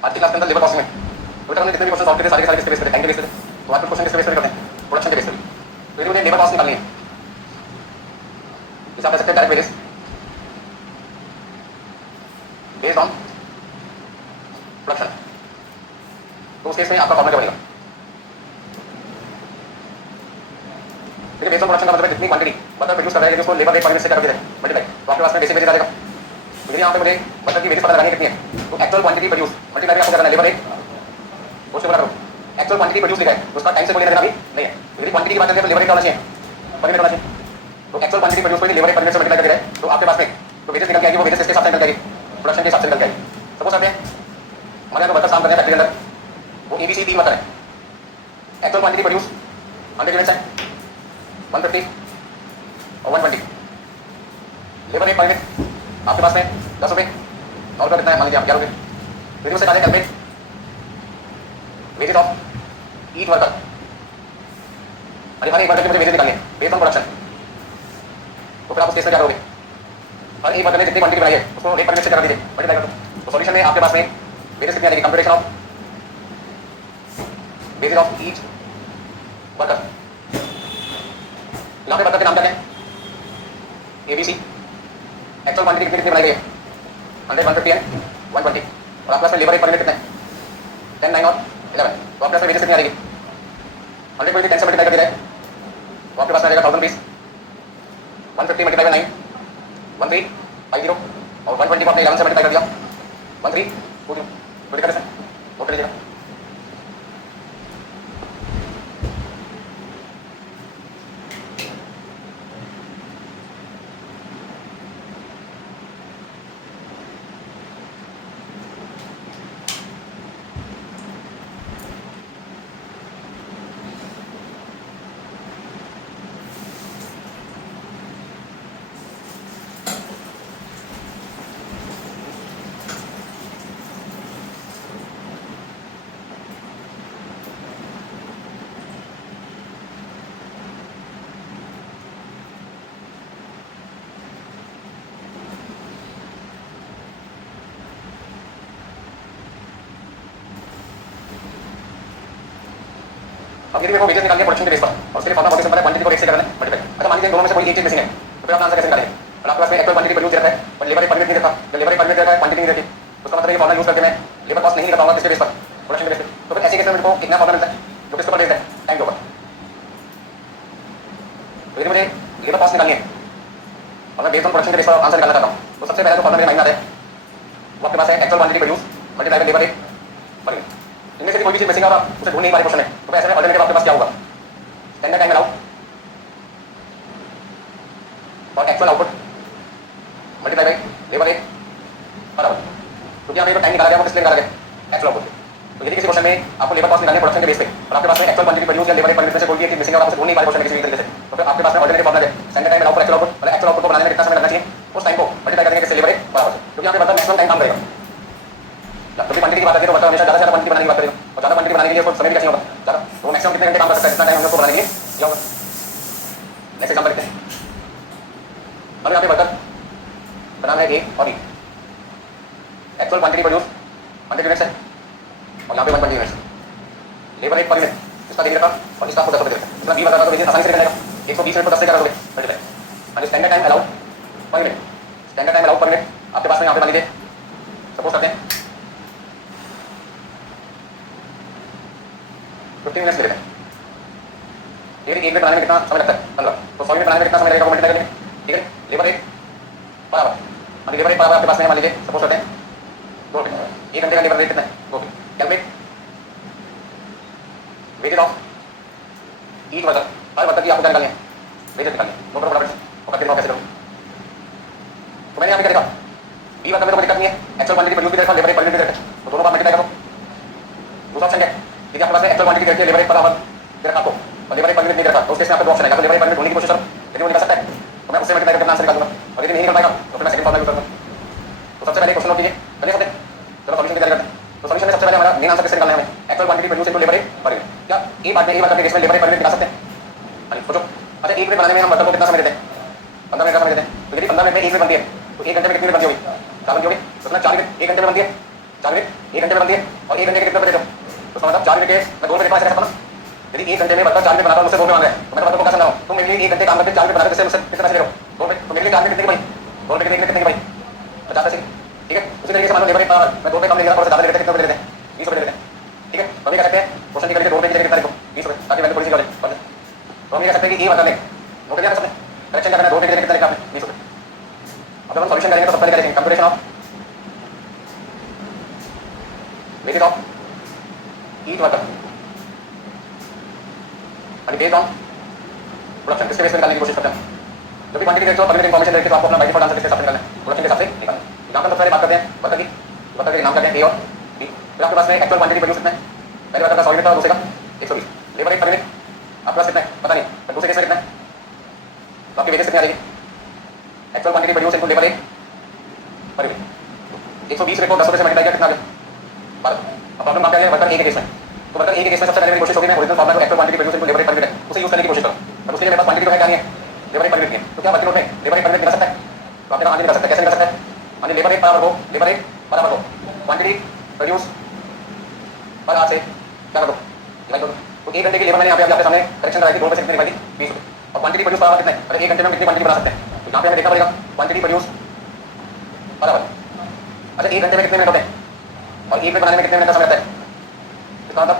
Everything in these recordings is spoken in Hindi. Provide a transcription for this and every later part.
आज की क्लास के अंदर लेबर कॉस्टिंग में बेटा हमने जितने भी क्वेश्चन सॉल्व किए सारे के सारे किसके बेस पे टाइम के बेस पे तो आज क्वेश्चन किसके बेस पे करते हैं प्रोडक्शन के बेस पे तो मुझे लेबर कॉस्ट निकालनी है इसे आप कह सकते हैं direct wages based on production तो उस केस में आपका फॉर्मूला क्या बनेगा देखिए बेस्ड ऑन प्रोडक्शन का मतलब है जितनी क्वांटिटी बटर प्रोड्यूस कर रहा है उसको लेबर रेट पर यूनिट से कर दिया जाए मल्टीप्लाई तो आपके पास में बेसिक वेजेस आ जाएगा लेकिन यहाँ पे मुझे बटर की वेजेस पता लगानी कितनी है तो एक्चुअल क्वांटिटी प्रोड्यूस मल्टीप्लाई आपको करना है लेबर रेट उससे बोला करो एक्चुअल क्वांटिटी प्रोड्यूस लिखा है उसका टाइम से कोई लेना भी नहीं है यदि क्वांटिटी की बात करते हैं तो लेबर रेट होना चाहिए पर यूनिट होना चाहिए तो एक्चुअल क्वांटिटी प्रोड्यूस कोई लेबर रेट पर यूनिट से मल्टीप्लाई करके है तो आपके पास में तो वेजेस निकल के आएगी वो वेजेस इसके हिसाब से निकल जाएगी प्रोडक्शन के हिसाब से निकल जाएगी सपोज करते हैं हमारे यहाँ वर्कर्स काम करते हैं फैक्ट्री के अंदर वो एबीसी 3 वर्कर है एक्चुअल क्वांटिटी प्रोड्यूस 100 यूनिट्स है 150 और 120 लेबर रेट पर यूनिट आपके पास में 10 रुपये और कितना है मान लीजिए आप 11 रुपये यदि उसे कहा जाए calculate wages of each worker हर एक वर्कर के मुझे वेजेस निकालनी है बेस्ड ऑन प्रोडक्शन तो फिर आप उस केस में क्या करोगे हर एक वर्कर ने जितनी क्वांटिटी बनाई है उसको रेट पर यूनिट से करा दीजिए मल्टीप्लाई कर दो तो सॉल्यूशन में आपके पास में वेजेस कितनी आ जाएगी computation of wages of each worker यहाँ पे वर्कर के नाम क्या है एबीसी एक्चुअल क्वांटिटी कितनी बनाई गई है 100 150 एंड 120 और आपके पास में लेबर रेट पर यूनिट कितना है 10 9 और 11 तो आपके पास में वेजेस कितनी आ जाएगी 100 को 10 से मल्टीप्लाई कर दिया है तो आपके पास में आ जाएगा 1000 रुपीस 150 मल्टीप्लाई बाय 9 1350 और 120 को आपने 11 से मल्टीप्लाई कर दिया 1340 तो कर सकते नोट कर लीजिएगा अब यदि मेरे को वेजेस निकालनी है प्रोडक्शन के बेस पर और उसके लिए फॉर्मूला बहुत सिंपल है क्वांटिटी को रेट से करना है मल्टीप्लाई अच्छा मान लीजिए दोनों में से कोई एक चीज मिसिंग है तो फिर आप आंसर कैसे निकालेंगे और आपके पास में एक्चुअल क्वांटिटी प्रोड्यूस रहता है पर लेबर रेट पर यूनिट नहीं रहता जब लेबर रेट पर यूनिट रहता है क्वांटिटी नहीं रहती उसका मतलब ये फॉर्मूला यूज करके मैं लेबर कॉस्ट नहीं निकाल पाऊंगा किसके बेस पर प्रोडक्शन के बेस पर तो फिर ऐसे केस में मेरे को कितना फॉर्मूला मिलता है जो किसके ऊपर बेस्ड है टाइम के ऊपर तो यदि मुझे लेबर कॉस्ट निकालनी है और मैं बेस्ड ऑन प्रोडक्शन के बेस पर आंसर निकालना चाहता हूं तो सबसे पहले जो फॉर्मूला मेरे माइंड में आता है वो आपके पास है actual quantity produce multiply by labour rate per unit इनमें से कोई भी चीज मिसिंग है और आप उसे ढूंढ नहीं पा रहे क्वेश्चन में तो ऐसे में अल्टरनेटिव आपके पास क्या होगा स्टैंडर्ड टाइम अलाउ और actual output multiply by labour rate per our क्योंकि यहाँ पे टाइम निकाला गया वो किसलिए निकाला गया एक्चुअल आउटपुट तो यदि किसी क्वेश्चन में आपको लेबर कॉस्ट निकालनी है प्रोडक्शन के बेस पे और आपके पास में एक्चुअल क्वांटिटी प्रोड्यूस या लेबर रेट पर यूनिट में से कोई भी एक चीज मिसिंग है और आप उसे ढूंढ नहीं पा रहे क्वेश्चन में किसी भी तरीके से तो फिर आपके पास में अल्टरनेटिव फॉर्मूला है standard time allow for actual output मतलब एक्चुअल आउटपुट को बनाने में कितना समय लगना चाहिए उस टाइम को मल्टीप्लाई करेंगे किससे लेबर रेट पर आवर क्योंकि यहाँ पे बता मैक्सिमम टाइम काम करेगा जब भी क्वांटिटी की बात आती है तो बता हमेशा ज्यादा क्वांटिटी बनाने की बात करेगा और ज्यादा क्वांटिटी बनाने के लिए उसको समय भी चाहिए होगा ज्यादा तो मैक्सिमम कितने घंटे काम कर सकता है जितना टाइम हम उसको बनाने के लिए क्या होगा ऐसे काम करते हैं अब यहाँ पे वर्कर बनाना है ए और B actual quantity produce 100 units है और यहाँ पे 120 units labour rate per unit इसका दे रखा और इसका आपको 10 रुपये देगा इसका 20 वर्कर तो आसानी से निकल जाएगा 120 यूनिट को 10 से क्या करोगे मल्टीप्लाई और standard time allow per unit standard time allow per unit आपके पास में यहाँ पे मान लीजिए सपोज करते हैं 15 मिनट्स ले लेते हैं ये एक मिनट बनाने में कितना समय लगता है 15 तो 100 यूनिट बनाने में कितना समय लगेगा वो मल्टीप्लाई करेंगे ठीक है लेबर रेट पर आवर और लेबर रेट पर आवर आपके पास में मान लीजिए सपोज करते हैं 2 रुपये 1 घंटे का लेबर रेट कितना है 2 रुपये calculate wages of each worker her worker की आपको क्या निकालनी है वेजेस निकालनी है नोट करो फटाफट और करके दिखाओ कैसे करूँ तो मैंने यहाँ पे क्या देखा बी वर्कर में तो कोई दिक्कत नहीं है एक्चुअल क्वांटिटी प्रोड्यूस भी देखा लेबर रेट पर यूनिट भी देखा तो दोनों का मल्टीप्लाई करो दूसरा ऑप्शन क्या है यदि आपके पास एक्चुअल क्वांटिटी देखिए लेबर रेट पर आवर दे रखा आपको और लेबर रेट पर यूनिट नहीं देखा तो उस केस में आपको दो ऑप्शन है तो लेबर रेट पर यूनिट ढूंढने की कोशिश करो यदि वो निकाल सकता है तो मैं उससे मल्टीप्लाई करके आंसर निकालूंगा और यदि नहीं निकल पाएगा तो फिर मैं सेकंड फॉर्मूला यूज करूंगा तो सबसे पहले क्वेश्चन नोट कीजिए चलिए सबसे चलो सॉल्यूशन की तैयारी करते हैं तो सॉल्यूशन में सबसे पहले हमारा मेन आंसर किससे निकालना है हमें actual quantity produce into labour rate per unit क्या ए बात में ए वर्कर के केस में लेबर रेट पर यूनिट निकाल सकते हैं हां सोचो अच्छा एक मिनट बनाने में हम वर्कर को कितना समय देते हैं 15 मिनट का समय देते हैं तो यदि 15 मिनट में एक मिनट बनती है तो 1 घंटे में कितनी मिनट बनती होगी 4 बनती होगी तो कितना 4 मिनट 1 घंटे में बनती है 4 मिनट 1 घंटे में बनती है और 1 घंटे के कितने बजे हो तो उसका मतलब 4 मिनट के मैं 2 मिनट ऐसे कर सकता हूँ यदि 1 घंटे में वर्कर 4 मिनट बनाता हूँ मुझसे 2 मिनट मांग रहे हैं तो मैं वर्कर को क्या समझा रहा हूँ तुम मेरे लिए 1 घंटे काम करके 4 मिनट बना रहे हो मुझसे कितने पैसे ले रहे हो 2 मिनट तो मेरे लिए 4 मिनट कितने की भाई 2 मिनट कितने की भाई 50 पैसे ठीक है उसी तरीके से मान लो लेबर पावर मैं 2 रुपये कम ले रहा थोड़ा ज़्यादा ले लेते हैं कितने रुपये लेते हैं 20 रुपये लेते हैं ठीक है तो हम ये कह सकते हैं क्वेश्चन निकल के 2 रुपये की जगह कितना लिखो 20 रुपये ताकि वैल्यू थोड़ी सी करें तो हम ये कह सकते हैं कि ये वर्कर ने नोट कर लिया सबने करेक्शन करना है 2 रुपये की जगह कितना लिखा आपने 20 रुपये अब जब हम सॉल्यूशन करेंगे तो सबसे पहले क्या लिखेंगे computation of basis of each worker और बेस्ड ऑन प्रोडक्शन किसके बेस पे निकालने की कोशिश करते हैं जो भी क्वांटिटी देखते हो परमिट इन्फॉर्मेशन देखते हो तो आपको अपना बाई डिफॉल्ट आंसर किसके हिसाब से निकालना है प्रोडक्शन के हिसाब से निकालना है यहाँ पर सबसे पहले बात करते हैं वर्कर के नाम करते हैं ए और बी फिर आपके पास में एक्चुअल क्वांटिटी प्रोड्यूस कितना है पहले वर्कर का 100 यूनिट था दूसरे का 120 लेबर रेट पर यूनिट आपके पास कितना है पता नहीं तो दूसरे केस में कितना है तो आपकी वेजेस कितनी आ जाएगी actual quantity produce into labour rate per unit 120 rate को 10 रुपये से मल्टीप्लाई किया कितना आ गया 12 अब प्रॉब्लम आप क्या है वर्कर ए के केस में तो वर्कर ए के केस में सबसे पहले मेरी कोशिश होगी मैं ओरिजिनल फॉर्मूला को actual quantity produce into labour rate per unit उसे यूज करने की कोशिश करूं पर उसके लिए मेरे पास क्वांटिटी तो है क्या नहीं है लेबर रेट पर यूनिट नहीं है तो क्या वर्किंग लोड में लेबर रेट पर यूनिट निकल सकता है तो आप निकाल सकते हैं कैसे निकल सकता है मान लेबर रेट बराबर हो लेबर रेट बराबर हो क्वांटिटी प्रोड्यूस पर आज से क्या करो डिवाइड करो तो 1 घंटे की लेबर मैंने यहाँ पे आपके सामने करेक्शन कराई थी 2 रुपये से कितने निकाली 20 रुपये और क्वांटिटी प्रोड्यूस बराबर कितना है अरे 1 घंटे में कितनी क्वांटिटी बना सकते हैं तो यहाँ पे हमें देखना पड़ेगा क्वांटिटी प्रोड्यूस बराबर अच्छा 1 घंटे में कितने मिनट होते हैं और 1 मिनट बनाने में कितने मिनट का समय लगता है इसका मतलब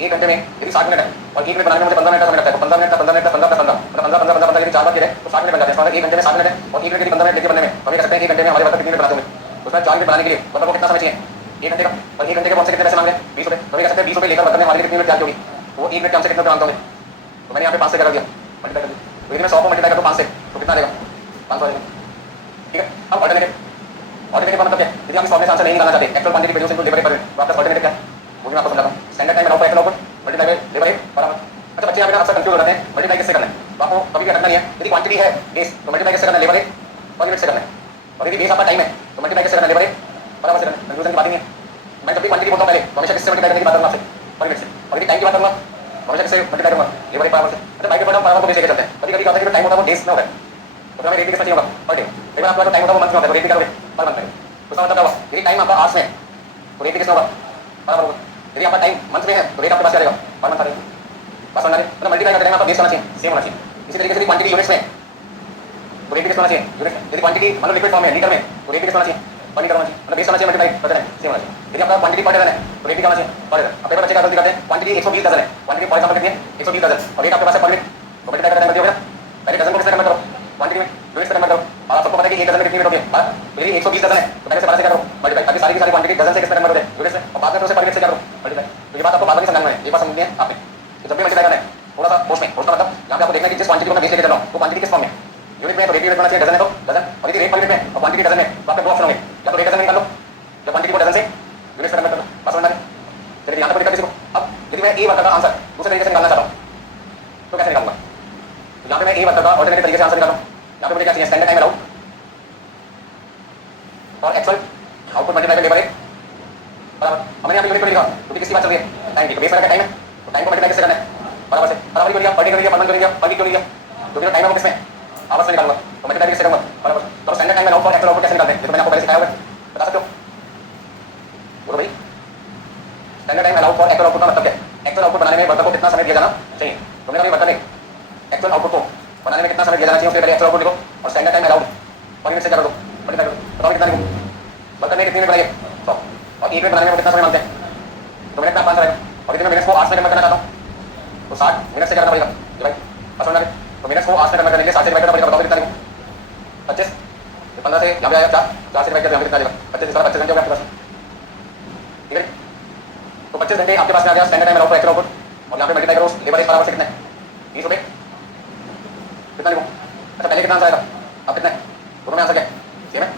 1 घंटे में यदि 60 मिनट है और 1 मिनट बनाने में मुझे 15 मिनट का समय लगता है तो 15 मिनट का 15 मिनट का 15 प्लस 15 मतलब 15 यदि 4 बार किए तो 60 मिनट बन जाते हैं मतलब 1 घंटे में 60 मिनट है और 1 मिनट यदि 15 मिनट लेके बनने में तो हम कह सकते हैं 1 घंटे में हमारे वर्कर कितने मिनट बनाते होंगे उसमें 4 मिनट बनाने के लिए वर्कर को कितना समय चाहिए 1 घंटे का और 1 घंटे के कौन से कितने पैसे मांग रहे हैं 20 रुपये तो हम कह सकते हैं 20 रुपये लेकर वर्कर ने हमारे लिए कितनी मिनट तैयार होगी वो 1 मिनट के हमसे कितने रुपये मांगते होंगे तो मैंने यहाँ पे 5 से कर दिया मल्टीप्लाई कर दिया तो यदि मैं 100 को मल्टीप्लाई कर दूँ 5 से तो कितना देगा 500 आ जाएगा ठीक है अब ऑल्टरनेटिव मतलब क्या यदि हम इस फॉर्मूले से आंसर नहीं निकालना चाहते actual quantity produce into labour rate per unit तो आपका ऑल्टरनेटिव क्या है वो भी मैं आपको समझाता हूँ स्टैंडर्ड टाइम बनाओ actual output multiply by labour rate बराबर अच्छा बच्चे यहाँ पे अक्सर कंफ्यूज हो जाते हैं मल्टीप्लाई किससे करना है तो आपको कभी भी करना नहीं है यदि क्वांटिटी है बेस तो मल्टीप्लाई किससे करना है लेबर रेट पर यूनिट से करना है और यदि बेस आपका टाइम है तो मल्टीप्लाई किससे करना है लेबर रेट बराबर से करना है कंफ्यूजन की बात नहीं है मैं जब भी क्वांटिटी बोलता हूँ पहले तो हमेशा किससे मल्टीप्लाई करने की बात करूँगा आपसे पर यूनिट से और यदि टाइम की बात करूँगा तो हमेशा किससे मल्टीप्लाई करूँगा लेबर रेट बराबर से अच्छा बाइक पर बराबर को बेस लेकर चलते हैं कभी कभी क्या होता है कि टाइम होता है वो डेज में होता है तो हमें रेट भी किसमें चाहिए होगा पर डे लेकिन आपका जो टाइम होता है वो मंथ में होता है तो रेट भी क्या होगा पर मंथ में तो उसका मतलब क्या होगा यदि टाइम आपका आवर्स में तो रेट भी किसमें होगा बराबर होगा यदि आपका टाइम मंथ में है तो रेट आपके पास क्या रहेगा पर मंथ आ जाएगा बस समझ मतलब मल्टीप्लाई करते टाइम आपका बेस होना चाहिए सेम होना चाहिए इसी तरीके से क्वांटिटी यूनिट्स में तो रेट भी किस होना चाहिए यूनिट यदि क्वांटिटी मतलब लिक्विड फॉर्म में लीटर में तो रेट भी किस होना चाहिए पर लीटर होना चाहिए मतलब बेस होना चाहिए मल्टीप्लाई करते हैं सेम होना चाहिए यदि आपका क्वांटिटी पर डजन है तो रेट भी क्या होना चाहिए पर डजन अब पेपर बच्चे क्या गलती करते हैं क्वांटिटी 120 डजन है क्वांटिटी फॉर एग्जांपल कितनी है 120 डजन और रेट आपके पास है पर मिनट तो मल्टीप्लाई करते हैं गलती होगा पहले डजन को किससे कन्वर्ट करो क्वांटिटी में यूनिट्स से कन्वर्ट करो और आप सबको पता है कि एक डजन में कितनी मिनट होती है तो यदि 120 डजन है तो पहले से 12 से क्या करो मल्टीप्लाई ताकि सारी की सारी क्वांटिटी डजन से किससे कन्वर्ट हो जाए यूनिट से और बाद में तो उसे पर मिनट से क्या करो मल्टीप्लाई तो ये बात आपको बाद में समझना है ये बात समझनी है आपने जब भी मल्टीप्लाई करना है थोड़ा सा पोस्ट में पोस्ट का मतलब यहाँ पे आपको देखना है कि जिस क्वांटिटी को मैं बेस लेके चल रहा हूँ वो क्वांटिटी किस फॉर्म में यूनिट में तो रेट यूनिट होना चाहिए डजन है तो डजन और यदि रेट पर यूनिट में और क्वांटिटी डजन में तो आपके दो ऑप्शन होंगे या तो रेट डजन में निकाल लो या क्वांटिटी को डजन से यूनिट से कन्वर्ट कर लो बस समझना है चलिए यहाँ पर दिक्कत किसी को अब यदि मैं ए वर्कर का आंसर दूसरे तरीके से निकालना चाहता हूँ तो कैसे निकालूंगा तो यहाँ पे मैं ए वर्कर का ऑल्टरनेटिव तरीके से आंसर निकालूँ यहाँ पे मुझे क्या चाहिए स्टैंडर्ड टाइम अलाउड और actual output multiply by labour rate बराबर हमने यहाँ पे यूनिट को लिखा क्योंकि किसकी बात चल रही है टाइम की तो बेस का टाइम है तो टाइम को मल्टीप्लाई किससे करना है बराबर से बराबर क्यों लिया पर डे क्यों लिया पर मंथ क्यों लिया पर वीक क्यों लिया क्योंकि टाइम है वो किसमें आवर्स में निकालूंगा तो मल्टीप्लाई किससे करूंगा बराबर तो स्टैंडर्ड टाइम अलाउड और एक्चुअल आउटपुट कैसे निकालते हैं ये तो मैंने आपको पहले सिखाया हुआ है बता सकते हो बोलो भाई स्टैंडर्ड टाइम अलाउड और एक्चुअल आउटपुट का मतलब क्या है एक्चुअल आउटपुट बनाने में वर्कर को कितना समय दिया जाना चाहिए तो मैंने वर्कर ने एक्चुअल आउटपुट को बनाने में कितना समय दिया जाना चाहिए उसके पहले एक्चुअल आउटपुट लिखो और standard time allowed per unit से कर दो मल्टीप्लाई करो बताओ कितना लिखूं वर्कर ने कितनी मिनट बनाई 100 और 1 मिनट बनाने में कितना समय मांगते हैं तो मिनट का आंसर आएगा और यदि मैं मिनट्स को आवर्स में कन्वर्ट करना चाहता हूं तो 60 मिनट से करना पड़ेगा जी भाई बस समझ में तो मिनट्स को आवर्स में कन्वर्ट करने के लिए 60 से डिवाइड करना पड़ेगा बताओ कितना लिखूं 25 15 से यहाँ पे आएगा 4 से डिवाइड कर दिया कितना आएगा 25 25 घंटे हो गए आपके पास ठीक है तो 25 घंटे आपके पास में आ गया standard time allowed actual output और यहाँ पे मल्टीप्लाई करो लेबर रेट बराबर से कितना है 20 रुपये कितना लिखूं अच्छा पहले कितना आंसर आएगा अब कितना है दोनों में आंसर क्या है सेम है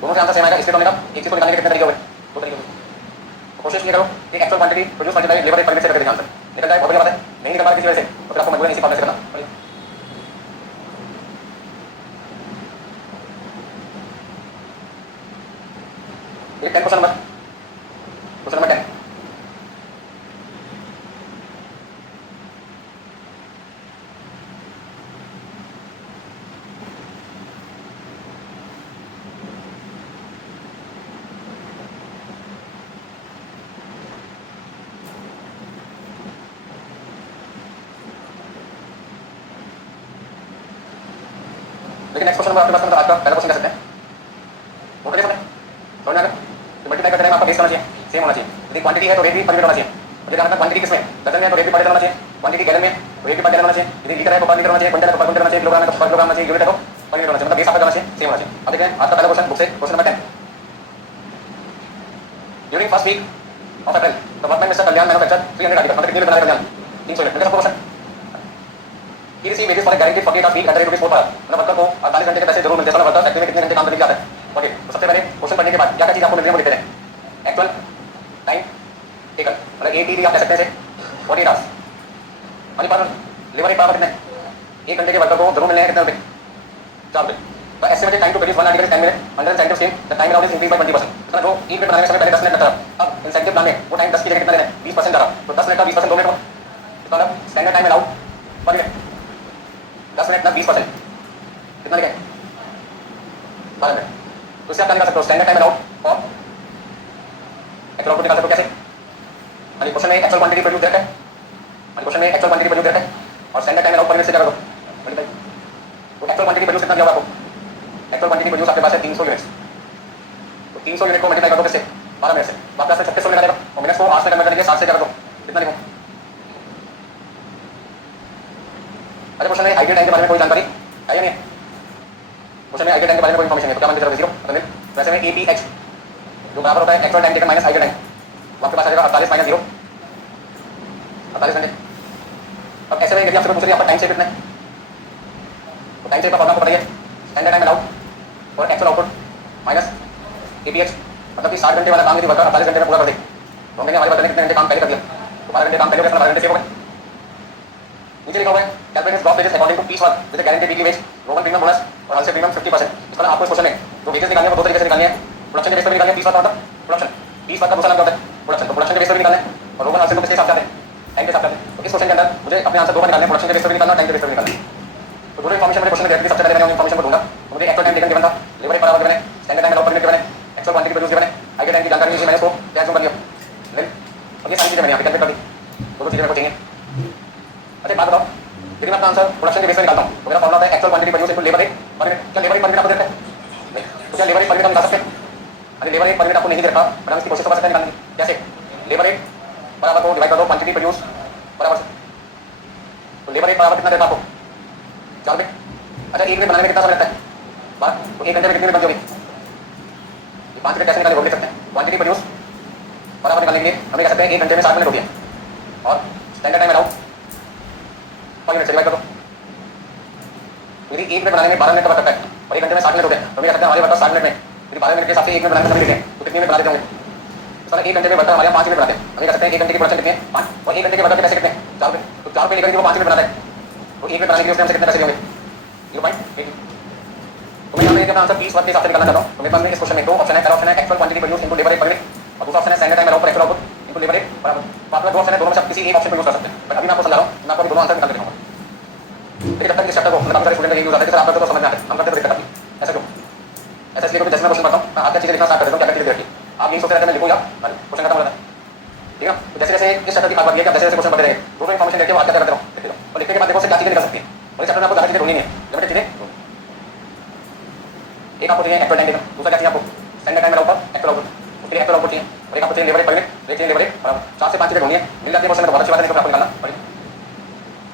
दोनों से आंसर सेम आएगा इसलिए तो मैंने एक चीज को निकालने के कितने तरीके हो गए दो तरीके तो कोशिश ये करो कि actual quantity produce multiply labour rate per unit से करके देखिए आंसर निकल जाए बहुत बढ़िया बात है नहीं निकल पा रहा किसी वजह से तो फिर आपको मजबूरन इसी फॉर्मूले से करना पड़ेगा ये 10 क्वेश्चन नंबर 10 1 लेकिन नेक्स्ट क्वेश्चन आपके पास आज का पहला क्वेश्चन कह सकते हैं वो करिए समझ में आएगा तो मल्टीप्लाई करते टाइम आपका बेस करना चाहिए सेम होना चाहिए यदि क्वांटिटी है तो रेट भी पर यूनिट होना चाहिए मुझे जानना था क्वांटिटी किसमें डजन में है तो रेट भी पर डजन होना चाहिए क्वांटिटी गैलन में रेट भी पर गैलन होना चाहिए यदि लीटर है तो पर लीटर होना चाहिए क्विंटल है तो पर क्विंटल होना चाहिए किलोग्राम है तो पर किलोग्राम होना चाहिए यूनिट है तो पर यूनिट होना चाहिए मतलब बेस आपका होना चाहिए सेम होना चाहिए अब देखते हैं आज का पहला क्वेश्चन बुक से question number 10 during first week of April the workman mister Kalyan manufacture 300 article मतलब कितने बनाया कल्याण 300 यूनिट सबको क्वेश्चन ही receive wages for a guaranteed 48 week at the rate rupees 4 per मतलब वर्कर को 48 घंटे के पैसे जरूर मिलते हैं वर्कर फैक्ट्री में कितने घंटे काम करने के लिए आता है ओके तो सबसे पहले क्वेश्चन पढ़ने के बाद क्या क्या चीज आपको मिलती है वो लिखते हैं एक्चुअल टाइम टेकन मतलब एटीडी आप कह सकते हैं 48 hours money power labour rate power कितने 1 घंटे के वर्कर को जरूर मिलने हैं कितने रुपए 4 रुपए तो estimated time to produce 1 article is 10 minute under incentive scheme the time allowed is increase by 20% मतलब जो एक मिनट बनाने के समय पहले 10 मिनट लगता था अब इंसेंटिव प्लान में वो टाइम 10 की जगह कितना लेना है 20% जा रहा तो 10 मिनट का 20% 2 मिनट इसका मतलब standard time allowed per minute 10 minute का 20% कितना लिखें 12 मिनट तो इससे आप क्या निकाल सकते हो स्टैंडर्ड टाइम अलाउड और एक्चुअल आउटपुट निकाल सकते हो कैसे यानी क्वेश्चन में एक्चुअल क्वांटिटी प्रोड्यूस देखा है यानी क्वेश्चन में एक्चुअल क्वांटिटी प्रोड्यूस देखा है और standard time allowed per minute से क्या करो मल्टीप्लाई तो एक्चुअल क्वांटिटी प्रोड्यूस कितना दिया होगा आपको एक्चुअल क्वांटिटी प्रोड्यूस आपके पास है 300 यूनिट्स तो 300 यूनिट को मल्टीप्लाई कर दो किससे 12 मिनट से तो आपके पास 3600 निकलेगा और मिनट्स को आवर्स में कन्वर्ट करेंगे 60 से क्या कर दो कितना लिखो अच्छा क्वेश्चन में आइडियल टाइम के बारे में कोई जानकारी है या नहीं क्वेश्चन में आइडियल टाइम के बारे में कोई इंफॉर्मेशन है तो क्या मान के चलो जीरो मतलब वैसे में एपीएच जो बराबर होता है actual time taken minus ideal time वो आपके पास आ जाएगा 48 माइनस 0 48 घंटे अब ऐसे में यदि आपसे पूछ रही है आपका टाइम से कितना है तो टाइम से का फॉर्मूला आपको बताइए स्टैंडर्ड टाइम अलाउड और एक्चुअल आउटपुट माइनस एपीएच मतलब कि 60 घंटे वाला काम यदि वर्कर 48 घंटे में पूरा कर दे तो हमने हमारे वर्कर ने कितने घंटे काम पहले कर दिया तो 12 घंटे काम पहले हो गया 12 घंटे सेव हो गए नीचे लिखा हुआ है calculate gross wages according to piece work with guaranteed weekly wage Rowan premium bonus और हॉलसेल प्रीमियम 50% इस तरह आपको इस क्वेश्चन में जो वेजेस निकालने हैं वो दो तरीके से निकालने हैं प्रोडक्शन के बेस पर निकालने हैं पीस वर्क मतलब प्रोडक्शन पीस वर्क का दूसरा नाम क्या होता है प्रोडक्शन तो प्रोडक्शन के बेस पर निकालने हैं और रोमन हॉलसेल को किसके हिसाब से आते हैं टाइम के हिसाब से आते हैं तो इस क्वेश्चन के अंदर मुझे अपने आंसर दो बार निकालने हैं प्रोडक्शन के बेस पर निकालना टाइम के बेस पर निकालना तो दोनों इन्फॉर्मेशन मेरे क्वेश्चन में सबसे पहले मैंने इन्फॉर्मेशन को ढूंढा तो मुझे एक्चुअल टाइम टेकन गिवन था labour rate per hour given है standard time allowed per minute given है एक्चुअल क्वांटिटी प्रोड्यूस गिवन है आइडियल टाइम की जानकारी मुझे मैंने उसको क्या कर दिया और ये सारी चीजें मैंने यहाँ पे कैलकुलेट कर दी दोनों चीजें मेरे को चाहिए अच्छा बात बताओ लेकिन मैं अपना आंसर प्रोडक्शन के बेस पर निकालता हूँ तो मेरा फॉर्मूला होता है actual quantity produce into labour rate पर मिनट क्या लेबर रेट पर मिनट आपको देता है नहीं तो क्या लेबर रेट पर मिनट हम निकाल सकते हैं अरे लेबर रेट पर मिनट आपको नहीं दे रखा पर हम इसकी कोशिश तो कर सकते हैं निकालने की कैसे लेबर रेट बराबर को डिवाइड कर दो क्वांटिटी प्रोड्यूस बराबर से तो लेबर रेट बराबर कितना देता है आपको 4 रुपये अच्छा एक मिनट बनाने में कितना समय लगता है बात तो 1 घंटे में कितनी मिनट बन जाएगी ये 5 मिनट कैसे निकालेंगे वो लिख सकते हैं क्वांटिटी प्रोड्यूस बराबर निकालने के लिए हमें कह सकते हैं 1 घंटे में 60 मिनट होती है और standard time allowed per minute से डिवाइड कर दो यदि 1 मिनट बनाने में 12 मिनट का वक्त लगता है और 1 घंटे में 60 मिनट होते हैं तो हमें कह सकते हैं हमारे वर्कर 60 मिनट में यदि 12 मिनट के हिसाब से 1 मिनट बनाने में समय लेते हैं तो कितने मिनट बना देते होंगे तो सर 1 घंटे में वर्कर हमारे 5 मिनट बनाते हैं हमें कह सकते हैं 1 घंटे की प्रोडक्शन कितनी है 5 और 1 घंटे के वर्कर के पैसे कितने हैं 4 रुपये तो 4 रुपये लेकर वो 5 मिनट बनाता है तो 1 मिनट बनाने के लिए उसने हमसे कितने पैसे होंगे 0.8 तो मैं यहाँ पे अपना आंसर 20 वर्क के हिसाब से निकालना चाहता हूँ तो मेरे पास में इस क्वेश्चन में दो ऑप्शन है पहला ऑप्शन है actual quantity produce into labour rate पर मिनट और दूसरा ऑप्शन है स्टैंडर्ड टाइम अलाउड पर actual output into labour rate बराबर तो आपका दो ऑप्शन है दोनों में से आप किसी एक ऑप्शन को यूज कर सकते हैं बट अभी मैं आपको समझा रहा हूँ मैं आपको दोनों आंसर निकाल के दिखाऊंगा लेकिन जब तक इस चैप्टर को मतलब काफी सारे स्टूडेंट यही यूज आता है कि सर आप करते तो समझ में आता है हम करते तो दिक्कत आती है ऐसा क्यों ऐसा इसलिए क्योंकि जैसे मैं क्वेश्चन पढ़ता हूँ मैं आपका चीजें लिखना स्टार्ट कर देता हूँ क्या चीजें देखिए आप यही सोचते रहते हैं मैं लिखूँ या क्वेश्चन खत्म हो जाता है ठीक है तो जैसे जैसे इस चैप्टर की खास बात ये कि आप जैसे जैसे क्वेश्चन पढ़ते रहेंगे दोनों इन्फॉर्मेशन लेके वो आगे करते रहो लिखते रहो और लिखने के बाद देखो से क्या चीजें निकल सकती है और इस चैप्टर में आपको ज्यादा चीजें ढूंढनी नहीं है लिमिटेड चीजें एक आपको चाहिए एक्चुअल टाइम टेकन दूसरा क्या चाहिए आपको स्टैंडर्ड टाइम अलाउड पर एक्चुअल आउटपुट उसके लिए एक्चुअल आउटपुट चाहिए और एक आपको चाहिए लेबर रेट पर मिनट एक चाहिए लेबर रेट बराबर 4 से 5 चीजें ढूंढनी है मिल जाती है क्वेश्चन में तो बहुत अच्छी बात है आपको निकालना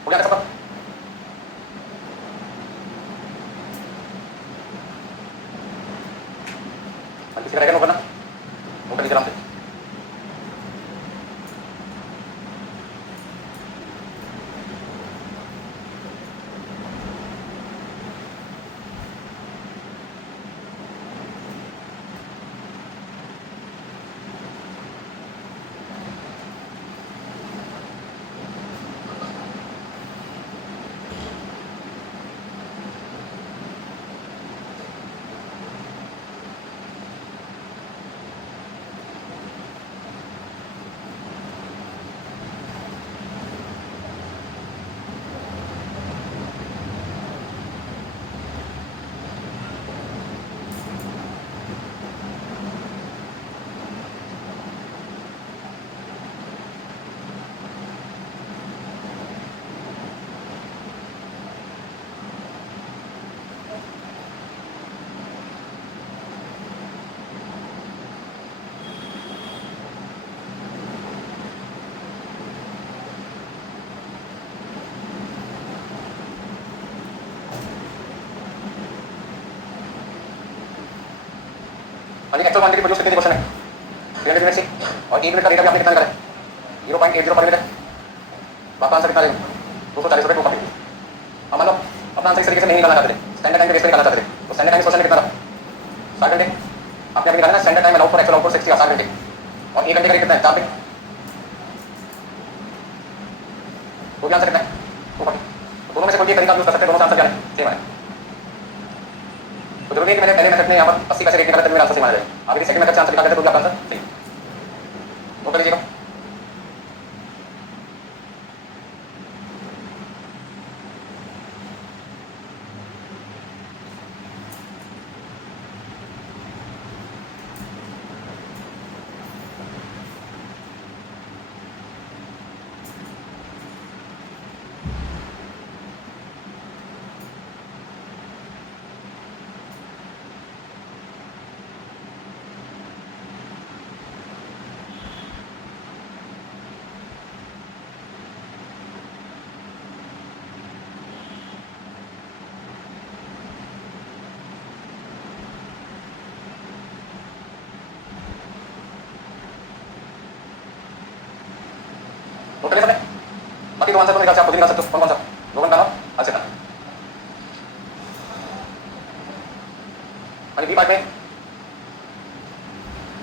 हो गया सबका किसी का रहेगा नो करना वो कर लीजिए आराम से हाँ जी, एक्चुअल क्वांटिटी प्रोड्यूस कितनी क्वेश्चन है 300 यूनिट से, और 1 यूनिट का रेट अभी आपने कितना निकाला है 0.80 पर यूनिट है, तो आपका आंसर कितना रहेगा 240 रुपये 240। अब मान लो अपना आंसर इस तरीके से नहीं निकालना चाहते थे, स्टैंडर्ड टाइम के बेस पे निकालना चाहते थे, तो स्टैंडर्ड टाइम क्वेश्चन में कितना था 60 घंटे। आपने अभी निकाला ना standard time allowed for actual output 60 60 घंटे, और 1 घंटे का रेट कितना है 4 पे, तो भी आंसर कितना है 240। तो दोनों में से कोई भी तरीका यूज कर सकते हैं, दोनों से आंसर क्या है सेम है। तो जरूरी है कि मैंने पहले मेथड में यहाँ पर 80 पैसे रेट निकाला तब मेरा आंसर सही माना जाएगा। आप यदि सेकंड मेथड से आंसर निकाल देते तो भी आपका आंसर सही। नोट कर लीजिएगा। नोट कर लिया सबने? बाकी दो आंसर तो निकाल से आप खुद ही निकाल सकते हो, कौन कौन सा दो घंटा ना आज से था। हाँ बी पार्ट में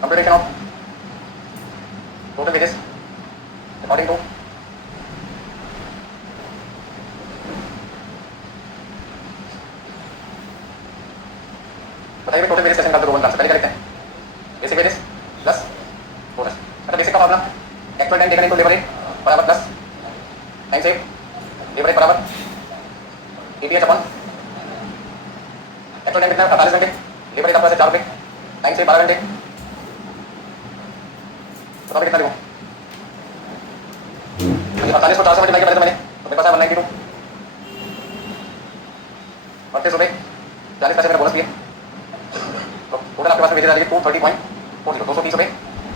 computation of total wages according to बताइए टोटल वेजेस कैसे निकालते हो, पहले क्या लिखते हैं बेसिक वेजेस प्लस बोनस। मतलब बेसिक का formula actual time taken into labour rate बराबर plus time save labour rate बराबर टीटीएच अपन एक्चुअल टाइम कितना 48 घंटे, लेबर रेट आपका 4 रुपये, टाइम सेव 12 घंटे, तो कितना लिखूँ 48 को 4 से मल्टीप्लाई किया मैंने, तो मेरे पास है 192 38 रुपये 40 पैसे मेरा बोनस भी है, तो टोटल आपके पास में वेजेस आ जाएगी 230.40 230 रुपये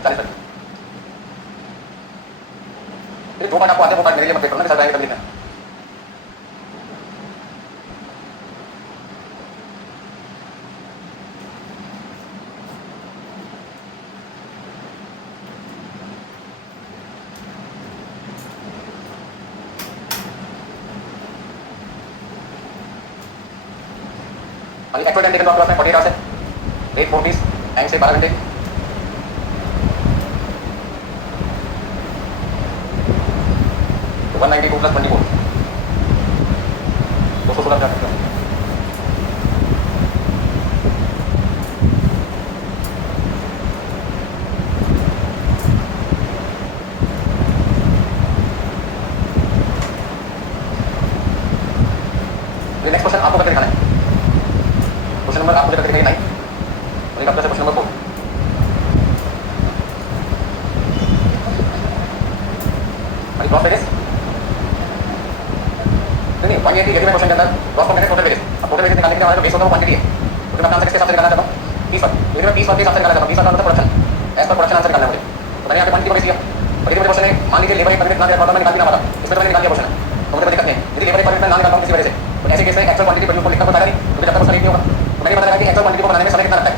40 पैसे। जो पार्ट आपको आते हैं वो पार्ट मेरे लिए मत पे करो ना, साथ लिखना है। एक्चुअल टाइम टेकन तो आपके पास में 48 आवर्स है, रेट 40 टाइम से 12 घंटे, तो 192 प्लस 24 216 कर सकते हैं। नेक्स्ट क्वेश्चन आपको करके दिखाना है, क्वेश्चन नंबर आपको करके दिखाइए 9 और एक आपका क्वेश्चन नंबर 4। अभी क्रॉस वेजेस नहीं 180 यदि मैं क्वेश्चन के अंदर क्रॉस कॉम्बिनेटेड टोटल वेजेस, अब टोटल वेजेस निकालने के लिए हमारे बेस होता है क्वांटिटी है, तो मैं अपना आंसर किसके हिसाब से निकालना चाहता हूं 30 पर, यदि मैं 20 पर के हिसाब से निकालना चाहता हूं 20 का मतलब production as per production answer निकालना है मुझे, तो मैंने यहाँ पे क्वांटिटी को बेस किया। और यदि मुझे क्वेश्चन है मान लीजिए लेबर रेट पर यूनिट ना दिया मैं निकाल भी ना पाता, इसमें तो मैंने निकाल दिया क्वेश्चन, तो मुझे कोई दिक्कत नहीं है। यदि लेबर रेट पर यूनिट ना निकाल पाऊं किसी वजह से, तो ऐसे केस में एक्चुअल क्वांटिटी प्रोड्यूस को लिखना कोई फायदा नहीं, क्योंकि जब तक उसका रेट नहीं होगा। तो मैंने पता लगा कि एक्चुअल क्वांटिटी को बनाने में समय कितना लगता है,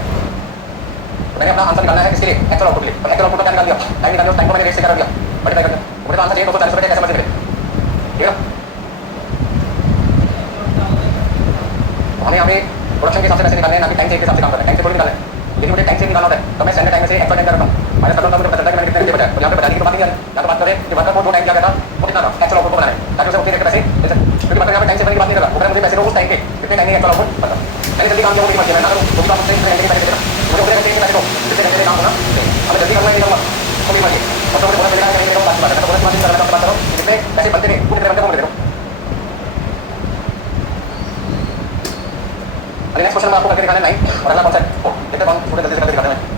तो मैंने अपना आंसर निकालना है इसके लिए एक्चुअल आउटपुट के लिए, और एक्चुअल आउटपुट का क्या निकाल दिया टाइम निकाल दिया, टाइम को मैंने रेट से कर दिया मल्टीप्लाई कर दिया, मुझे तो आंसर चाहिए 240 रुपये कैसे मर्जी मिले, ठीक है। हमें यहाँ पे प्रोडक्शन के हिसाब से पैसे निकालने हैं, ना कि टाइम सेव के हिसाब से काम करना है, टाइम सेव थोड़ी निकालना है। यदि मुझे टाइम सेव निकालना होता है तो मैं स्टैंडर्ड टाइम में से एक्चुअल टाइम कर रहा हूँ माइनस कर दूँ, मुझे पता चलता है कि मैंने कितने घंटे बचाए। तो यहाँ पे बताने की तो बात नहीं आ रही, यहाँ तो बात करें कि वर्कर को जो टाइम दिया गया था वो कितना था एक्चुअल आउटपुट को बनाने, ताकि उसे उतने देर के पैसे दे सकें। क्योंकि मतलब यहाँ पे टाइम सेव की बात नहीं कर रहा, मुझे पैसे दो उस टाइम के कितने टाइम एक्चुअल आउटपुट पता। मैंने जल्दी काम किया वो मेरी मर्जी है, मैं ना करूँ तो भी आप उतने घंटे के पैसे देना, मुझे उतने घंटे के पैसे दो जितने घंटे काम होना चाहिए। अब जल्दी करूँगा नहीं करूँगा तो मेरी मर्जी, और तो मुझे बोनस मिलेगा नहीं मिलेगा बात की बात है, तो बोनस की बात कर रहा हूँ जितने पैसे बनते नहीं उतने घंटे को मुझे दे दो। अभी नेक्स्ट क्वेश्चन में आपको करके दिखाना है 9 और अगला कौन सा है 4, देखते हैं कौन थोड़े जल्दी से करके दिखाते हैं।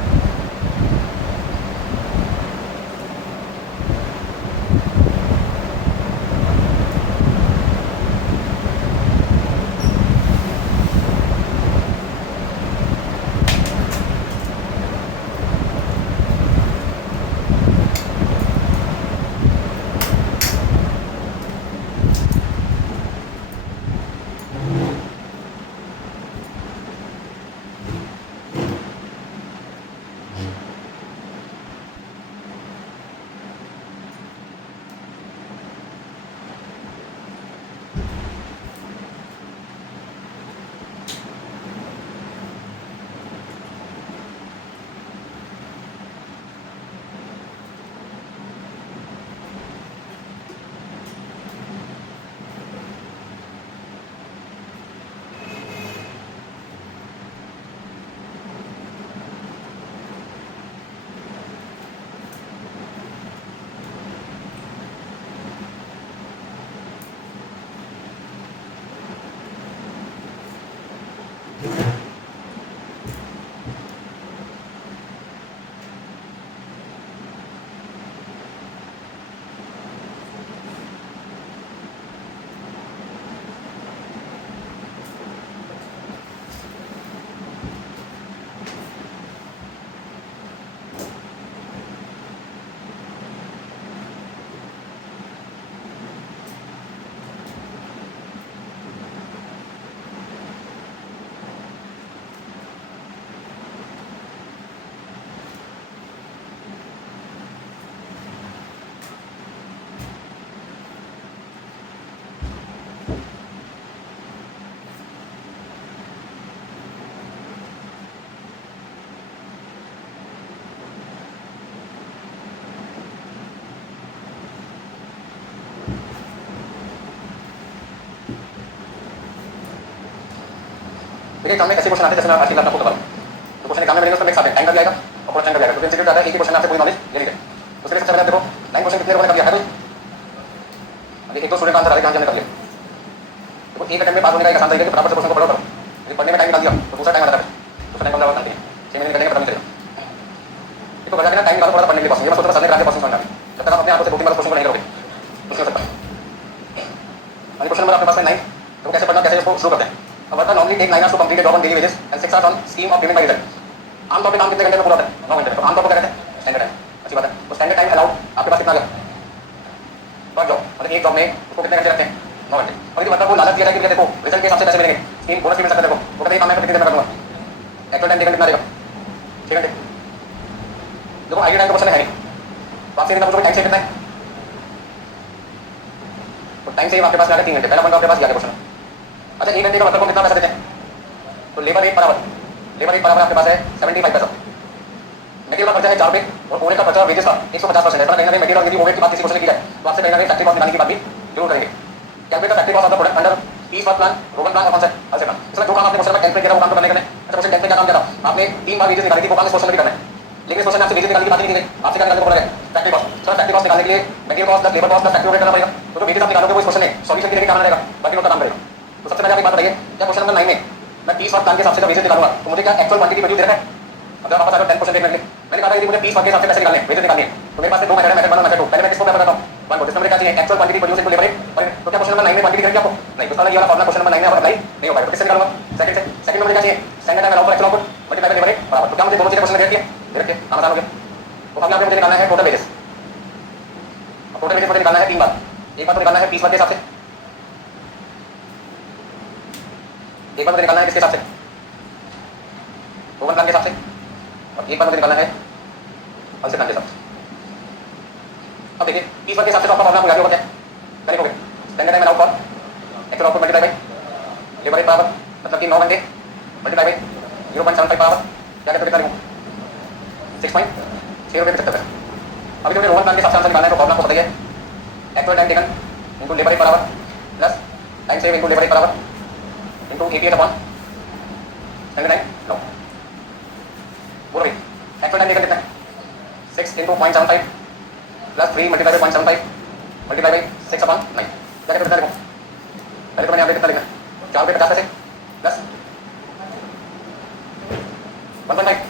देखिए एग्जाम में कैसे क्वेश्चन आते हैं, जैसे मैं आज की क्लास में आपको बता रहा हूँ। तो क्वेश्चन एग्जाम में मिलेंगे, उसमें मिक्स आते हैं, टाइम का भी आएगा और पूरा टाइम का भी आएगा, क्योंकि इंस्टीट्यूट आता है एक ही क्वेश्चन आपसे पूरी नॉलेज ले लीजिए। उसके लिए सबसे पहले देखो 9 क्वेश्चन कितने लोगों ने कर लिया है। अभी एक दो स्टूडेंट का आंसर आ रहा है, हमने कर लिया। देखो एक अटेम्प्ट में पास होने का एक आसान तरीका है कि फटाफट से क्वेश्चन को पढ़ो करो। यदि पढ़ने में टाइम निकाल दिया तो दूसरा टाइम आ जाता है, दूसरा टाइम कम ज़्यादा करते हैं 6 महीने निकलने का पता नहीं चलेगा। देखो बचा के टाइम निकालो थोड़ा पढ़ने के लिए, बस ये मत सोचो सर ने करा दिया क्वेश्चन समझ आ गया। जब तक आप अपने आप से 2-3 बार क्वेश्चन को नहीं करोगे कुछ नहीं हो सकता। क्वेश्चन नंबर आपके पास में 9, तो कैसे पढ़ना, कैसे इसको शुरू करते हैं। A worker normally take 9 hours to complete a job on daily wages and 6 hours on scheme of payment by result. आमतौर पे काम कितने घंटे में पूरा होता है? 9 घंटे में। तो आमतौर पर क्या कहते हैं? Standard time. अच्छी बात है। तो स्टैंडर्ड टाइम अलाउड आपके पास कितना आ गया? पर जॉब, मतलब एक जॉब में उसको कितने घंटे रखते हैं? 9 घंटे। और यदि वर्कर को लालच दिया जाए कि देखो रिजल्ट के हिसाब से पैसे मिलेंगे, स्कीम बोनस भी मिल सकता है, देखो वो कहते हैं काम मैं कितनी देर में कर दूंगा। एक्चुअल टाइम कितना देगा? 6 घंटे। देखो आइडिया टाइम का क्वेश्चन है नहीं, तो आपसे पूछो टाइम से कितना है, तो टाइम से आपके पास आ गया 3 घंटे। पहला पॉइंट आपके पास आ गया क्वेश्चन। अच्छा, 1 घंटे का वर्कर को कितना पैसा देते हैं? तो लेबर रेट बराबर, लेबर रेट बराबर आपके पास है 75 पैसा। मटेरियल का खर्चा है 4 रुपये और ओवरहेड का खर्चा वेजेस का 150% है। कहीं ना कहीं मटेरियल और यदि ओवरहेड की बात किसी क्वेश्चन में की जाए तो आपसे कहीं ना कहीं फैक्ट्री कॉस्ट निकालने की बात भी जरूर करेंगे। Calculate the factory cost of the product under piece work plan, Rowan plan और कॉन्सेप्ट अलसे प्लान। इसमें जो काम आपने क्वेश्चन में कैलकुलेट किया वो काम तो करने के लिए, अच्छा क्वेश्चन कैलकुलेट क्या काम किया था आपने 3 बार वेजेस निकाली थी, वो काम इस क्वेश्चन में भी करना है। लेकिन इस क्वेश्चन में आपसे वेजेस निकालने की बात नहीं की गई, आपसे क्या निकालने को बोला गया? Factory cost. Sir factory cost निकालने के लिए material cost plus labour cost plus factory overhead करना पड़ेगा। तो जो वेजेस आप निकालोगे वो इस क्वेश्चन में सॉल्यूशन के लिए काम रहेगा, बाकी लोग का काम करेगा। तो सबसे पहले आप एक बात बताइए, क्या क्वेश्चन नंबर 9 में मैं 30 वर्क प्लान के हिसाब से वेजेस निकालूंगा तो मुझे क्या एक्चुअल क्वांटिटी वैल्यू दे रखा है? अगर आपके पास 10% देखने के लिए मैंने कहा था कि मुझे 20 वर्क के हिसाब से पैसे निकालने, वेजेस निकालने, तो मेरे पास 2 मेथड है, मेथड 1 और मेथड 2। पहले मैं किसको क्या बताता हूं? 1 को। जिसमें मुझे क्या चाहिए? Actual quantity produce into labour rate. तो क्या क्वेश्चन नंबर 9 में क्वांटिटी करेंगे आपको? नहीं, तो साला ये वाला फॉर्मूला क्वेश्चन नंबर 9 में आपको अप्लाई नहीं हो पाएगा। तो किससे निकालूंगा? सेकंड से। सेकंड में मुझे क्या चाहिए? Standard time allowed for actual output multiply by labour rate बराबर। तो क्या मुझे दोनों चीजें क्वेश्चन में दे रखी है? आसान हो गया। तो अब यहाँ पे मुझे निकालना है टोटल वेजेस। अब टोटल वेजेस मुझे निकालना है 3 बार। एक बार तो निकालना है 20 वर्क के हिसाब से, एक बार मुझे निकालना है किसके हिसाब से? रोगन प्लान के हिसाब से, और एक बार मुझे निकालना है अलसे प्लान के हिसाब से। अब देखिए 30 वर्क के हिसाब से तो आपका फॉर्मूला याद होगा, क्या लिखोगे? Standard time allowed for actual output multiply by labour rate बराबर, मतलब कि 9 घंटे मल्टीप्लाई बाय 0.75 बराबर क्या कहते हैं? 6.6 रुपये 75 पैसे। अभी जो रोगन प्लान के हिसाब से आंसर निकालना है तो फॉर्मूला आपको बताइए, actual time taken into labour rate बराबर plus time save into labour rate बराबर इनटू 88 अपॉन स्टैंडर्ड टाइम लो। बोलो भाई एक्चुअल टाइम टेकन कितना है? 6 into 0.75 plus 3 multiply by 0.75 multiply by 6 upon 9 क्या कहते हैं? लिखो पहले तो मैंने यहाँ पे कितना लिखा? 4 रुपये 50 पैसे प्लस 1.5।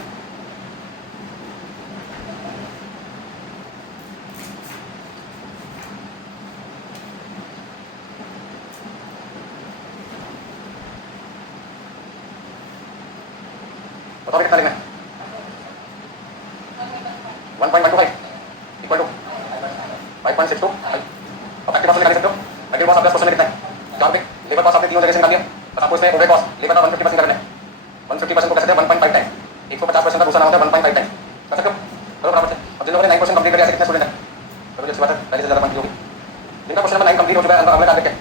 बताओ कितना लिखना है? 1.125 इक्वल टू 5.62। अब फैक्ट्री कॉस्ट निकाल सकते हो। फैक्ट्री कॉस्ट आपके क्वेश्चन में कितना है? 4 रुपये। लेबर कॉस्ट आपने तीनों जगह से निकाल लिया, बस आपको इसमें ओवरहेड कॉस्ट लेबर का 150% निकालना है। 150% को कैसे दें? 1.5 टाइम। 150% का दूसरा नाम होता है 1.5 टाइम। कर सकते हो? करो बराबर से। अब जिन लोगों ने 9% कंप्लीट कर लिया, कितने स्टूडेंट हैं? तो अच्छी बात है, पहले से ज़्यादा बनती होगी। जिनका क्वेश्चन नंबर 9 कंप्लीट हो चुका है, अगला टारगेट है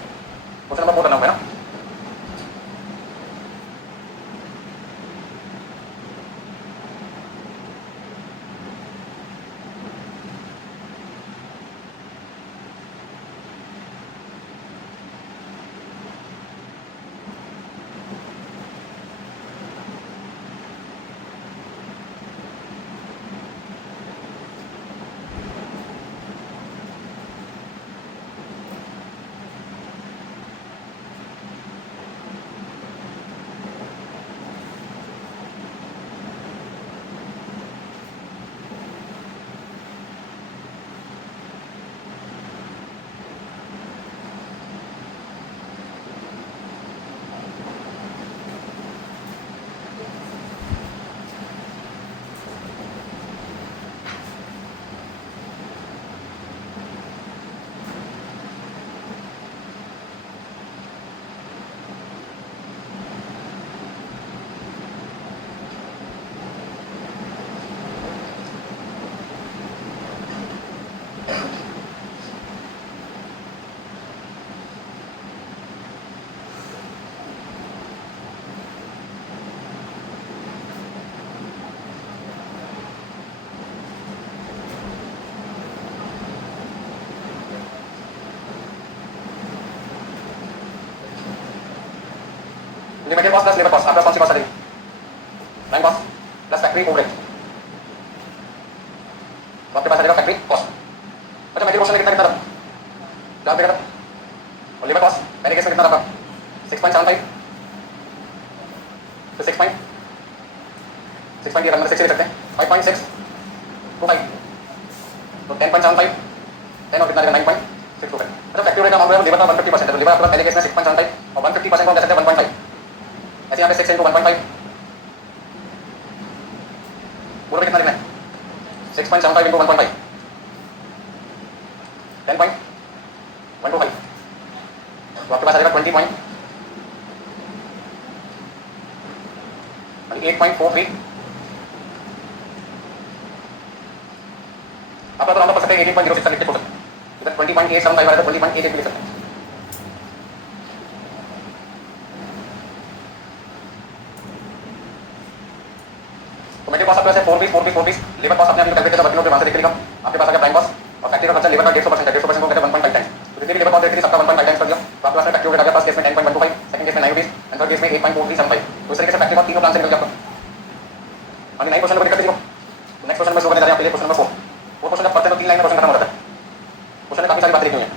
क्वेश्चन नंबर 4 करना होगा ना। ये material cost plus labour cost आपका कौन सी कॉस्ट आ जाएगी? Line cost plus factory overhead, तो आपके पास आ जाएगा फैक्ट्री कॉस्ट। अच्छा मटेरियल कॉस्ट में कितना कितना क्या देगा और लेबर कॉस्ट पहले केस में कितना था? 6.75 तो 6 पॉइंट 6 ये 6 ले सकते हैं 5.625 तो 10.75 10 और कितना देगा 9.625। अच्छा फैक्ट्री ओवरहेड का अमाउंट है लेबर का 150% है तो लेबर आपका पहले केस में 6.75 और 150% को हम कह सकते हैं 1.5 ऐसे यहाँ पे 6 into 1.5 पूरा कितना देना है 6.75 into 1.5 10.125 तो आपके पास आ जाएगा 8.43 आपका तो राउंड कर सकते हैं 18.06 लिख के छोड़ सकते हैं इधर 20.875 आ रहा है तो 20.88 लिख सकते हैं। तो मेरे पास आपके पास है 4 पीस लेबर कॉस्ट अपने आप कैलकुलेट करके वर्किंग पे वहां से देख लीजिएगा आपके पास आ गया प्राइम कॉस्ट और फैक्ट्री का खर्चा लेबर का 150% है 150% को कहते हैं 1.5 टाइम्स तो जितनी भी लेबर कॉस्ट देती है सबका 1.5 टाइम्स कर दिया तो आपके पास फैक्ट्री ओवरहेड आ गया फर्स्ट केस में 10.125 सेकंड केस में 9 रुपीस एंड थर्ड केस में 8.4375 तो इस तरीके से फैक्ट्री का तीनों प्लान से निकल गया आपका। मानिए 9% को दिक्कत थी नेक्स्ट क्वेश्चन में शुरू करने जा रहे हैं आपके लिए क्वेश्चन नंबर 4 वो क्वेश्चन जब पढ़ते हैं तो 3 लाइन में क्वेश्चन खत्म हो जाता है क्वेश्चन में काफी सारी बातें लिखी हुई हैं।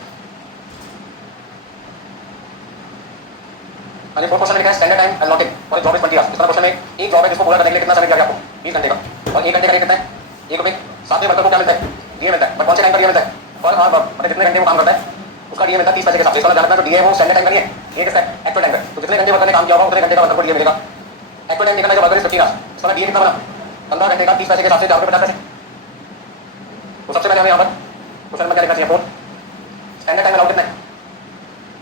मानिए 4 क्वेश्चन में लिखा है standard time allotted for job is 20 hours. इस तरह क्वेश्चन में एक जॉब है जिसको पूरा करने के लिए कितना समय लग गया आपको 20 घंटे का और 1 घंटे का कितना है 1 रुपये साथ में वर्कर को क्या मिलता है डीए मिलता है बट कौन से टाइम पर डीए मिलता है पर आवर मतलब जितने घंटे वो काम करता है उसका डीए मिलता है 30 पैसे के हिसाब से। इसका जानना है तो डीए वो स्टैंडर्ड टाइम का नहीं है ये किसका है एक्चुअल टाइम का तो जितने घंटे वर्कर ने काम किया होगा उतने घंटे का वर्कर को डीए मिलेगा। एक्चुअल टाइम निकलना जो वर्कर इज 50 आवर्स उसका डीए कितना बना 15 घंटे का 30 पैसे के हिसाब से 4 रुपये 50 पैसे। तो सबसे पहले हमें यहाँ पर क्वेश्चन नंबर क्या लिखना चाहिए 4 स्टैंडर्ड टाइम अलाउड कितना है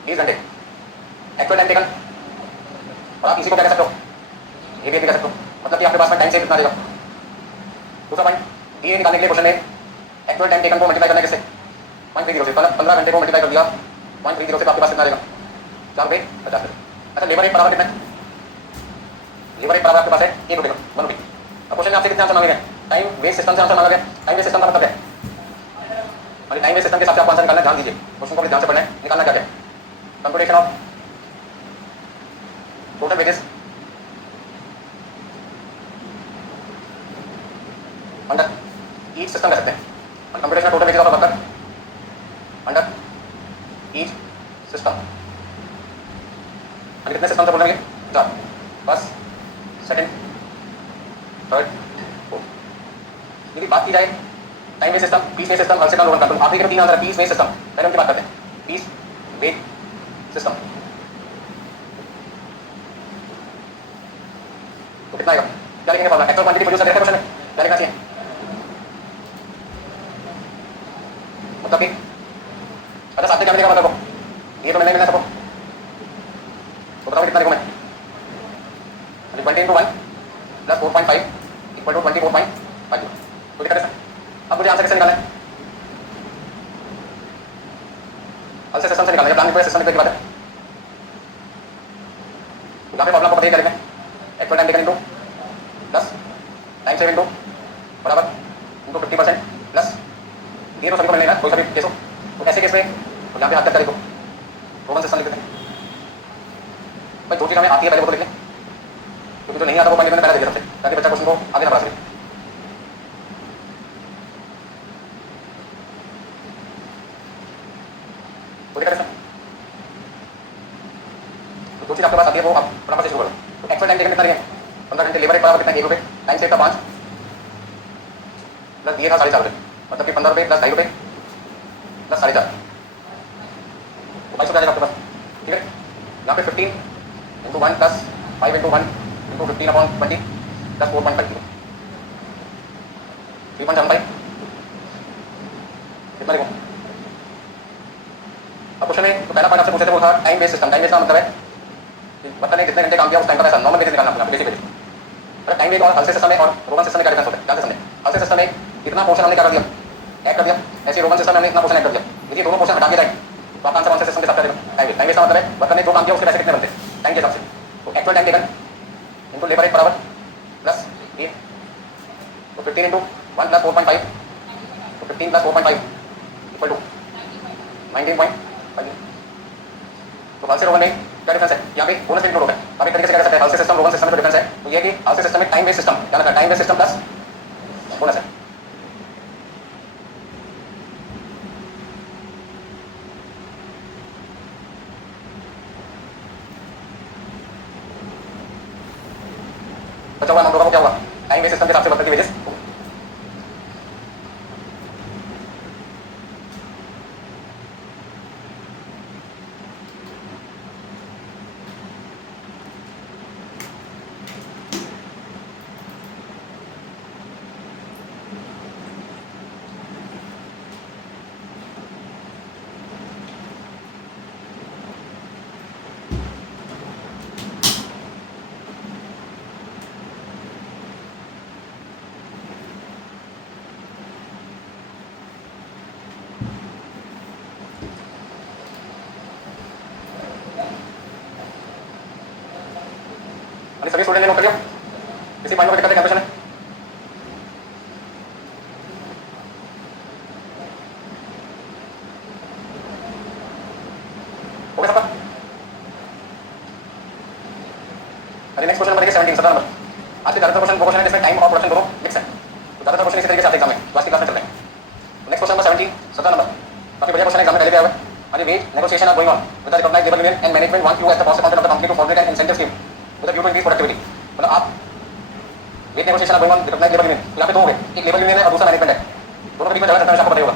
20 घंटे एक्चुअल टाइम टेकन और आप इसी को क्या कह सकते हो ये भी कह सकते हो मतलब कि आपके पास में टाइम से कितना देगा। दूसरा पॉइंट डीए निकालने के लिए क्वेश्चन में एक्चुअल टाइम टेकन को मल्टीप्लाई करना है किससे 0.30 से 15 घंटे को मल्टीप्लाई कर दिया 0.30 से तो आपके पास कितना आएगा 4 रुपये 50 पैसे। अच्छा लेबर रेट बराबर कितना है लेबर रेट बराबर आपके पास है 1 रुपये का 1 रुपये। अब क्वेश्चन में आपसे कितने आंसर मांगे गए टाइम वेस्ट सिस्टम से आंसर मांगा गया। टाइम वेस्ट सिस्टम का मतलब है टाइम वेस्ट सिस्टम के हिसाब से आपको आंसर निकालना ध्यान दीजिए क्वेश्चन को ध्यान से पढ़ना है निकालना क्या है computation of total wages under each system कह सकते हैं computation of total wages of worker under each system कितने सिस्टम से बोलेंगे 4 फर्स्ट सेकंड थर्ड फोर्थ। यदि बात की जाए time waste system piece waste system हर सिस्टम लोगों का तो आखिरी के 3 आंसर है पीस वेस्ट सिस्टम पहले उनकी बात करते हैं पीस वेस्ट सिस्टम तो कितना आएगा क्या लिखेंगे फॉर्मूला एक्चुअल क्वांटिटी प्रोड्यूस करते हैं क्वेश्चन में क्या लिखना चाहिए मतलब कि अच्छा साथ में क्या मिलेगा मतलब को ये तो मिलना ही मिलना सबको तो बताओ कितना लिखूं मैं 20 into 1 plus 4.5 equal to 24.50 तो दिक्कत है सर। अब मुझे आंसर कैसे निकालना है हल से सिस्टम से निकालना है प्लान रिक्वेस्ट सिस्टम की बात है यहाँ पे प्रॉब्लम को पता ही करेंगे actual time taken into plus time save into बराबर इनटू 50% प्लस ये तो सभी को मिलेगा कोई सभी केस हो तो ऐसे केस में तो यहाँ पे हाथ करके लिखो रोमन सिस्टम लिख देते हैं भाई जो चीज़ हमें आती है पहले वो तो लिख लें क्योंकि जो नहीं आता वो पॉइंट मैंने पहले दे दिया सबसे ताकि बच्चा क्वेश्चन को आगे ना बढ़ा सके। तो दिक्कत है सर तो जो चीज़ आपके पास आती है वो आप फटाफट से शुरू करो। तो एक्चुअल टाइम टेकन कितना है 15 घंटे लेबर रेट बराबर कितना 1 रुपये टाइम सेव था 5 प्लस दिए था 4.5 रुपये मतलब कि 15 रुपये प्लस 2.5 रुपये प्लस 4.5 तो 22 रुपये आ जाएगा आपके पास ठीक है। यहाँ पे 15 into 1 plus 5 into 1 into 15/20 plus 4.50 3.75 कितना लिखूं। अब क्वेश्चन में तो पहला पॉइंट आपसे पूछे थे वो था time waste system. Time waste का मतलब है मतलब ने कितने घंटे काम किया उस टाइम का पैसा नॉर्मल बेसिस निकालना आपको बेसिक बेसिस। अगर टाइम वेस्ट और हल से सिस्टम में और रोमन सिस्टम में क्या डिफरेंस होता है जानते समझे। हल से सिस्टम में कितना पोर्शन हमने क्या कर दिया ऐड कर दिया ऐसे रोमन सिस्टम में हमने इतना पोर्शन ऐड कर दिया यदि दोनों पोर्शन हटा दिया जाए तो आपका आंसर कौन से सिस्टम के साथ करेगा टाइम वेस्ट का मतलब है वर्कर ने जो काम किया उसके पैसे कितने बनते हैं टाइम के हिसाब से। तो actual time taken into labour rate बराबर प्लस ये तो 15 into 1 plus 4.5 तो 15 plus 4.5 इक्वल टू 19.5 तो हल से रोमन में क्या डिफरेंस है यहाँ पे बोनस इंक्लूड होगा। आप एक तरीके से कह सकते हैं हाउस सिस्टम रोवन सिस्टम में जो डिफरेंस है तो ये कि हाउस सिस्टम में टाइम बेस्ड सिस्टम क्या है, time based system plus bonus है। बचा हुआ नंबर को क्या होगा, टाइम बेस्ड सिस्टम के हिसाब से वर्कर की वेजेस सभी स्टूडेंट ने नोट कर लिया, किसी पॉइंट में दिक्कत है कैलकुलेशन है? हो गया सबका? अरे नेक्स्ट क्वेश्चन नंबर 17 17 नंबर। आज के ज्यादातर क्वेश्चन वो क्वेश्चन है जिसमें टाइम और प्रोडक्शन दोनों मिक्स है, तो ज्यादातर क्वेश्चन इसी तरीके से आपके एग्जाम में क्लास की क्लास में चल रहे हैं। नेक्स्ट क्वेश्चन नंबर 17 17 नंबर काफी बढ़िया क्वेश्चन एग्जाम में पहले भी आया है। हाँ wage negotiation are going on with the recognised labour union and management want you as the cost accountant of the company to formulate an incentive scheme with the view to increase productivity. मतलब आप wage negotiation are going on recognised labour union, यहाँ पे दो हो गए, एक लेबर यूनियन है और दूसरा मैनेजमेंट है। दोनों के बीच में झगड़ा चलता है, आपको पता ही होगा।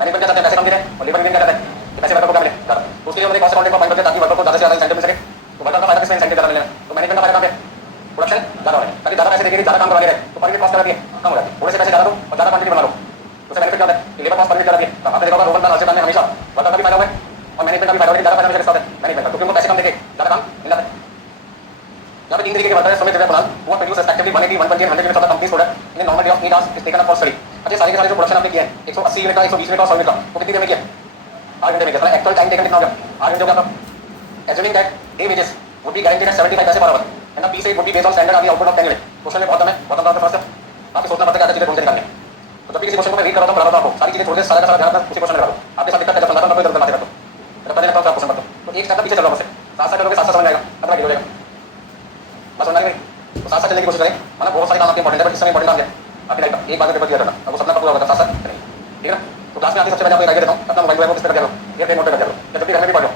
मैनेजमेंट क्या चाहते हैं पैसे कम दे रहे हैं और लेबर यूनियन क्या चाहता है कि पैसे वर्कर को क्या मिले ज़्यादा, तो उसके लिए उन्होंने कॉस्ट अकाउंटिंग को फाइंड करते ताकि वर्कर को ज़्यादा से ज़्यादा इंसेंटिव मिल सके। तो वर्कर का फायदा किसमें, इंसेंटिव ज़्यादा मिलेगा। तो मैनेजमेंट का फायदा कहाँ पे, प्रोडक्शन ज़्यादा हो रहा है, ताकि ज़्यादा पैसे देके ज़्यादा काम करवाने रहे तो पर यूनिट कॉस्ट कराती है कम हो जाती है। थोड़े से पैसे ज़्यादा दो और ज़्यादा क्वांटिटी बना लो, उससे बेनिफिट क्या होता है कि लेबर कॉस्ट पर यूनिट ज़्यादा है। तो आपने देखा होगा रोहन का लास्ट में हमेशा वर्कर का भी फायदा हुआ है और मैनेजमेंट का भी फायदा हुआ है, ज़्यादा फायदा हमेशा किसका होता है, मैनेजमेंट का, क्योंकि उनको पैसे कम देके ज़्यादा काम मिल जाता है। यहाँ पे तीन तरीके के वर्कर है, सुमित दिव्या कुणाल, वो produce respectively 180 120 100 units of the companies product in normal day of need ask is taken up for study. अच्छा सारे के सारे जो प्रोडक्शन आपने किया है 180 यूनिट का 120 यूनिट का 100 यूनिट का वो कितनी देर में किया, 8 घंटे में किया। एक्चुअल टाइम टेकन कितना हो गया, 8 घंटे हो गया। Assuming that day wages would be guaranteed at 75 paise per hour and the piece rate would be based on standard hourly output of 10 unit। Question में बॉटम डाउन फर्स्ट आपको सोचना पड़ता है क्या चीजें ढूंढ के निकालनी है। तो जब भी किसी क्वेश्चन को मैं रीड कर रहा हूं पढ़ा रहा हूं आपको सारी चीजें छोड़ के सारा का सारा ध्यान उसी क्वेश्चन में लगा दो। आपके साथ दिक्कत है जब समझाता हूं कोई दर्द बातें करता हूं जब पता नहीं लगता क्वेश्चन पढ़ता हूं तो एक स्टेप पीछे चल रहा हूं, साथ साथ चलोगे साथ साथ समझ आएगा, पता नहीं हो जाएगा। बस समझ नहीं तो साथ साथ चलने की कोशिश करें, मतलब बहुत सारे काम आपके इंपॉर्टेंट है बट इस समय इंपॉर्टेंट काम है आपकी लाइफ का, एक बार में पेपर क्लियर करना, अब वो सपना पूरा होगा साथ साथ करेंगे, ठीक है ना। तो क्लास में आते सबसे पहले आपको एक आइडिया देता हूं, अपना मोबाइल को किस पे कर लो, ये पे नोट कर लो, जब भी घर में भी पढ़ लो,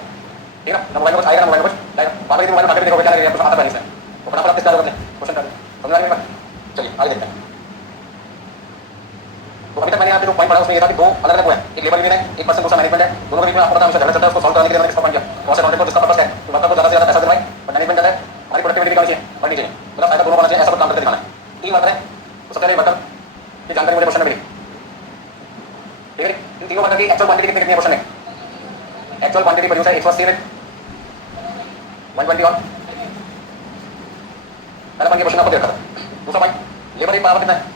ठीक है ना। मोबाइल में कुछ आएगा ना, मोबाइल में कुछ आएगा, बार बार मोबाइल में देखोगे क्या लगेगा, कुछ आता है इसमें तो फटाफट आप स्टार्ट कर दें क्वेश्चन कर समझ आ गया। चलिए आगे देखते हैं। तो अभी तक मैंने यहाँ पे जो पॉइंट पढ़ा उसमें ये था कि दो अलग अलग है, एक लेबर यूनियन है, एक पर्सन दूसरा मैनेजमेंट है, दोनों के बीच में आपको पता हमेशा झगड़ा चलता है, उसको सॉल्व करने के लिए मैंने किसका पॉइंट किया, कौन से अकाउंटेंट को जिसका पर्पस है कि वर्कर को ज़्यादा से ज़्यादा पैसा दिलवाए और मैनेजमेंट है हमारी प्रोडक्टिविटी दिखानी चाहिए, बढ़नी चाहिए, मतलब फायदा दोनों होना चाहिए, ऐसा कुछ काम करके दिखाना है। तीन वर्कर है तो सबसे पहले वर्कर की जानकारी मुझे क्वेश्चन में मिली, ठीक है। इन तीनों वर्कर की एक्चुअल क्वांटिटी कितनी है क्वेश्चन में, एक्चुअल क्वांटिटी प्रोड्यूस है 180 यूनिट 120 और पहला पॉइंट क्वेश्चन आपको देखा था। दूसरा पॉइंट लेबर एक बराबर कितना है,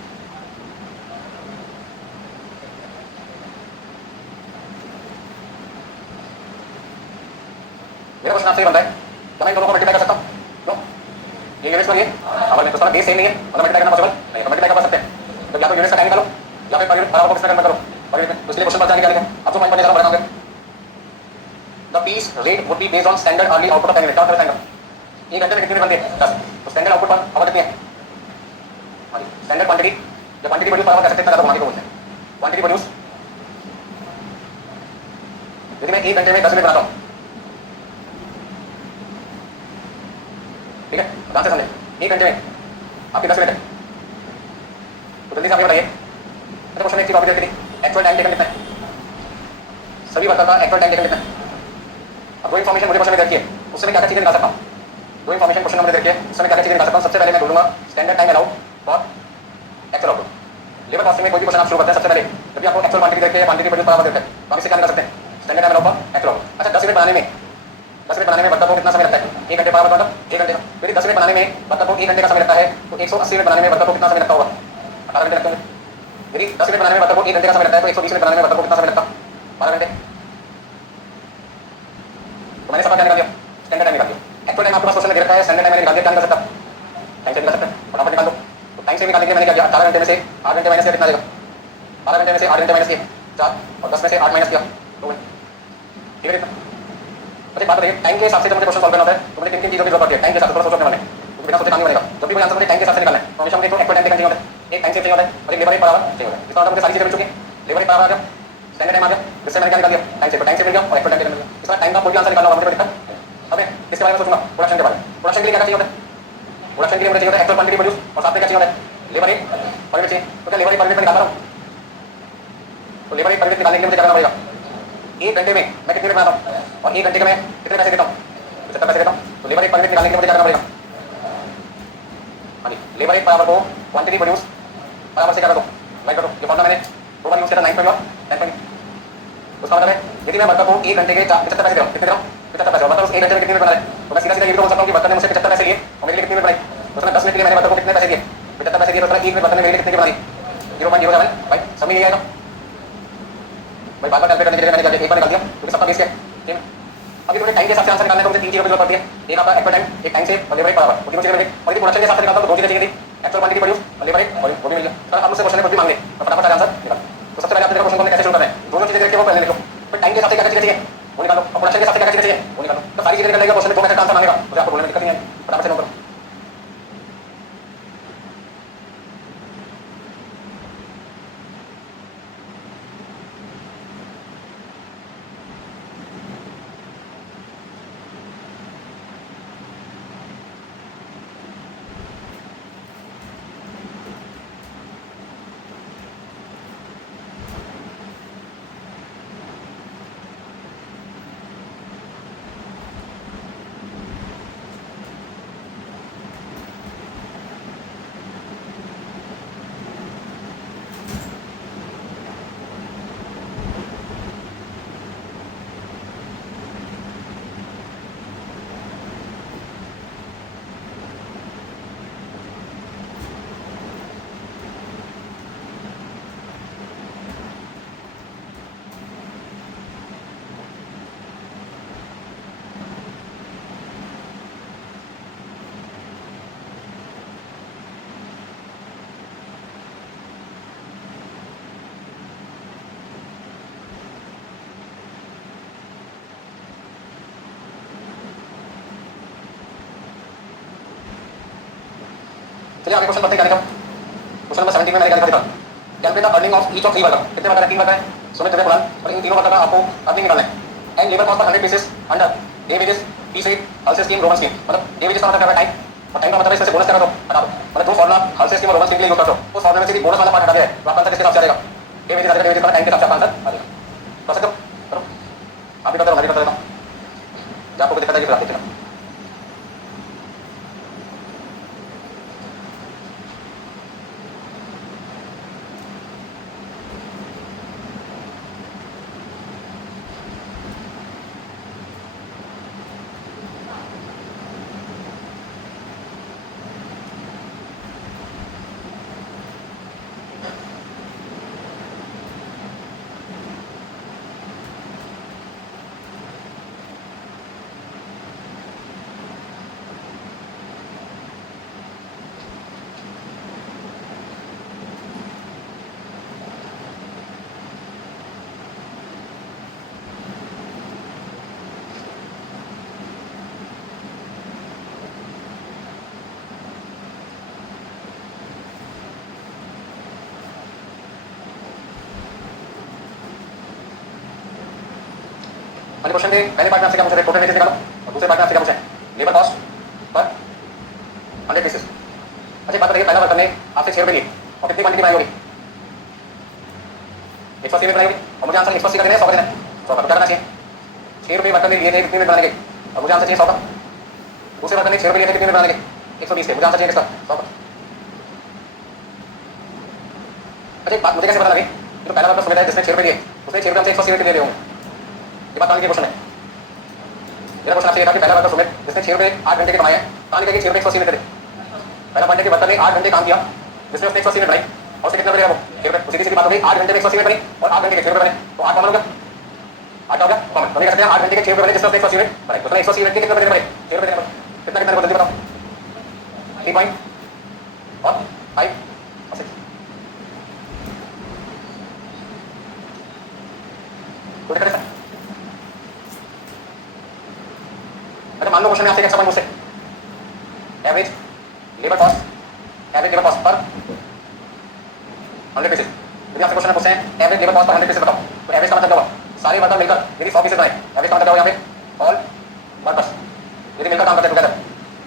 मेरा क्वेश्चन आपसे ये बनता है क्या मैं दोनों को मल्टीप्लाई कर सकता हूं, क्यों ये यूनिट्स पर ये अगर मैं तो सारा बेस सेम नहीं है मतलब मल्टीप्लाई करना पॉसिबल नहीं है, मल्टीप्लाई कर सकते हैं तो या तो यूनिट्स का टाइम निकालो या फिर पर यूनिट बराबर को किसका करना करो पर यूनिट, तो इसलिए क्वेश्चन पर जाने क्या लिखा है अब जो पॉइंट बनेगा बताऊंगा। The piece rate would be based on standard hourly output of 10 unit, क्या होता है स्टैंडर्ड, एक घंटे में कितने बनते हैं 10, तो स्टैंडर्ड आउटपुट पर आवर कितनी है, हां स्टैंडर्ड क्वांटिटी या क्वांटिटी प्रोड्यूस पर आवर कर सकते हैं, ज्यादा घुमा के बोलते हैं क्वांटिटी प्रोड्यूस। यदि मैं 1 घंटे में 10 यूनिट बनाता हूं, ठीक है ध्यान से समझे, 1 घंटे में आपके 10 मिनट है तो जल्दी से आप ये बताइए। अच्छा क्वेश्चन एक चीज और देखिए एक्चुअल टाइम टेकन कितना है, सभी वर्कर का एक्चुअल टाइम टेकन कितना है। अब दो इन्फॉर्मेशन मुझे क्वेश्चन में देखिए उससे मैं क्या क्या चीजें निकाल सकता हूँ, दो इन्फॉर्मेशन क्वेश्चन में मुझे देखिए उससे मैं क्या क्या चीजें निकाल सकता हूँ। सबसे पहले मैं ढूंढूंगा standard time allowed for actual output. Labour costing में कोई भी क्वेश्चन आप शुरू करते हैं सबसे पहले जब भी आपको एक्चुअल क्वांटिटी देखते हैं क्वांटिटी प्रोड्यूस बराबर देते हैं तो हम इसे क्या निकाल सकते हैं standard time allowed for actual output. अच्छा 10 यूनिट बनाने में 10 मिनट बनाने में वर्कर को कितना समय लगता है, 1 घंटे बराबर मतलब 1 घंटे का, फिर 10 मिनट बनाने में वर्कर को 1 घंटे का समय लगता है तो 180 मिनट बनाने में वर्कर को कितना समय लगता होगा, 18 घंटे लगते होंगे। यदि 10 मिनट बनाने में वर्कर को 1 घंटे का समय लगता है तो 120 मिनट बनाने में वर्कर को कितना समय लगता, 12 घंटे। तो मैंने सबका क्या निकाल दिया, स्टैंडर्ड टाइम निकाल दिया। एक्चुअल टाइम आपके पास क्वेश्चन में दे रखा है, स्टैंडर्ड टाइम मैंने निकाल दिया, क्या निकाल सकता, टाइम से निकाल सकते हैं, फटाफट निकाल दो। तो टाइम से निकालने के लिए मैंने क्या किया, 18 घंटे में से 8 घंटे माइनस किया कितना आएगा, 12 घंटे में से 8 घंटे माइनस किया 4 और 10 में से 8 माइनस किया 2 घंटे, ठीक है। अच्छा बात बताइए टाइम के हिसाब से जब मुझे क्वेश्चन सॉल्व करना होता है तो मुझे किन किन चीजों की जरूरत पड़ती है टाइम के हिसाब से थोड़ा सोचो अपने मन में तो बिना सोचे काम नहीं बनेगा जब भी मुझे आंसर मुझे टाइम के हिसाब से निकालना है तो हमेशा मुझे एक एक्चुअल टाइम चाहिए होता है एक टाइम सेव चाहिए होता है और एक लेबर रेट बराबर चाहिए होता है इसका मतलब मुझे सारी चीजें मिल चुकी हैं लेबर रेट बराबर आ गया स्टैंडर्ड टाइम आ गया जिससे मैंने क्या निकाल दिया टाइम सेव मिल गया और एक्चुअल टाइम मिल गया इसका टाइम का कोई भी आंसर निकालना होगा मुझे कोई दिक्कत अब मैं इसके बारे में सोचूंगा प्रोडक्शन के बारे में प्रोडक्शन के लिए क्या चाहिए होता है प्रोडक्शन के लिए मुझे चाहिए होता है एक्चुअल क्वांटिटी प्रोड्यूस और साथ में क्या चाहिए होता है लेबर रेट पर यूनिट चाहिए तो क्या लेबर रेट पर यूनिट में निकाल रहा हूँ तो लेबर रेट पर यूनिट निकालने के लिए मुझे क्या करना पड़ेगा एक घंटे में मैं कितने बनाता हूँ और एक घंटे का मैं कितने पैसे देता हूँ 75 पैसे देता हूँ तो लेबर रेट पर यूनिट निकालने के लिए मुझे क्या करना पड़ेगा हाँ जी लेबर रेट बराबर को क्वांटिटी प्रोड्यूस बराबर से क्या कर दो राइट कर दो ये फॉर्मूला मैंने दो बार यूज किया था 9.10 उसका मतलब है यदि मैं वर्कर को एक घंटे के 75 पैसे दे रहा हूँ कितने दे रहा हूँ 75 पैसे और वर्कर उस एक घंटे में कितने मिनट बना रहे तो मैं सीधा सीधा ये भी तो बोल सकता हूँ कि वर्कर ने मुझसे 75 पैसे लिए और मेरे लिए कितने मिनट बनाई तो उसने 10 मिनट के लिए मैंने वर्कर को कितने पैसे दिए 75 पैसे दिए तो एक मिनट वर्कर ने मेरे लिए कितने की बना दी 0.07 भाई समझ नहीं आएगा भाई बार बार कैलकुलेट करने के लिए मैंने एक बार निकाल दिया क्योंकि सबका बेस क्या है ठीक है अभी मुझे टाइम के हिसाब से आंसर निकालने को मुझे तीन चीजों की जरूरत पड़ती है एक आपका एक्चुअल टाइम एक टाइम से और लेबर रेट बराबर वो तीनों चीजें मिल गई और यदि प्रोडक्शन के हिसाब से निकालता हूं तो दो चीजें चाहिए थी एक्चुअल क्वांटिटी प्रोड्यूस और लेबर रेट और वो भी मिल गया सर आप मुझसे क्वेश्चन में कुछ भी मांगे तो फटाफट सारे आंसर निकाल तो सबसे पहले आप देखो क्वेश्चन को कैसे शुरू कर रहे हैं दोनों चीजें देखिए वो पहले लिखो फिर टाइम के हिसाब से क्या चीजें चाहिए वो निकालो और प्रोडक्शन के हिसाब से क्या चीजें चाहिए वो निकालो तो सारी चीजें निकालने का क्वेश्चन में दो मैथड का आंसर मांगेगा मुझे आपको बोलने में दिक्कत नहीं है फटाफट से नोट करो चलिए आगे क्वेश्चन पढ़ते हैं क्या लिखा क्वेश्चन नंबर 17 में मैंने क्या लिखा था calculate the earning of each of three worker कितने वर्कर है तीन वर्कर है सुमित तुझे फलान और इन तीनों वर्कर का आपको अर्निंग निकालना है एंड लेबर कॉस्ट पर 100 basis under day wages P से हल्से स्कीम रोमन स्कीम मतलब डे वेजेस का मतलब क्या है टाइम और टाइम का मतलब इसमें से बोनस करना तो हटा दो मतलब दो फॉर्मूला हल्से स्कीम और रोमन स्कीम के लिए यूज करते हो उस फॉर्मूला में से भी बोनस वाला पार्ट हटा दिया है तो आपका आंसर किसके हिसाब से आ जाएगा डे वेजेस आ जाएगा डे वेजेस का टाइम के हिसाब से आपका आंसर आ जाएगा कर सकते हो करो आप भी करते हो मैं भी करता रहता हूं जब आपको कोई दिक्कत आएगी फिर आप देखते रहना पहले क्वेश्चन के पहले पार्ट में आपसे क्या पूछा था टोटल वेजेस निकालो और दूसरे पार्ट में आपसे क्या पूछा है लेबर कॉस्ट पर 100 बेसिस अच्छा बात बताइए पहला वर्कर ने आपसे 6 रुपए लिए और कितनी क्वांटिटी बनाई होगी 180 में बनाई होगी और मुझे आंसर 180 का देना है 100 का देना है 100 का क्या करना चाहिए 6 रुपए वर्कर ने लिए थे कितने मिनट बनाने के और मुझे आंसर चाहिए 100 का दूसरे वर्कर ने 6 रुपए लिए थे कितने मिनट बनाने के 120 के मुझे आंसर चाहिए किसका 100 का अच्छा एक बात मुझे कैसे पता लगी जो पहला वर्कर सुमित है जिसने 6 रुपए लिए उसने 6 रुपए हमसे 180 रुपए ले लिए होंगे ये बात कहां की क्वेश्चन है मेरा क्वेश्चन आपसे ये था कि पहला वर्कर सुमित जिसने 6 रुपए 8 घंटे के कमाए हैं कहां लिखेगा 6 रुपए 180 मिनट दे पहला पॉइंट है कि वर्कर ने 8 घंटे काम किया जिसने उसने 180 मिनट बनाई और उससे कितना मिलेगा वो 6 रुपए सीधी सीधी बात हो गई 8 घंटे में 180 मिनट बनी और 8 घंटे के 6 रुपए बने तो 8 कॉमन हो गया 8 हो गया कॉमन तो कह सकते हैं 8 घंटे के 6 रुपए बने जिसने उसने 180 मिनट बनाई तो उसने 180 मिनट के कितने बने 6 रुपए देने कितना कितना जल्दी बताओ 3 पॉइंट और 5 और 6 तो देखते हैं एक एक्स्ट्रा पॉइंट मुझसे, एवरेज लेबर कॉस्ट पर 100 पीसेस। यदि आपसे क्वेश्चन पूछते हैं एवरेज लेबर कॉस्ट पर 100 पीसेस बताओ, तो एवरेज का मतलब क्या हुआ, सारे वर्कर मिलकर यदि 100 पीसेस बनाए, एवरेज का मतलब क्या हुआ यहाँ पे, ऑल वर्कर्स यदि मिलकर काम करते हैं टुगेदर,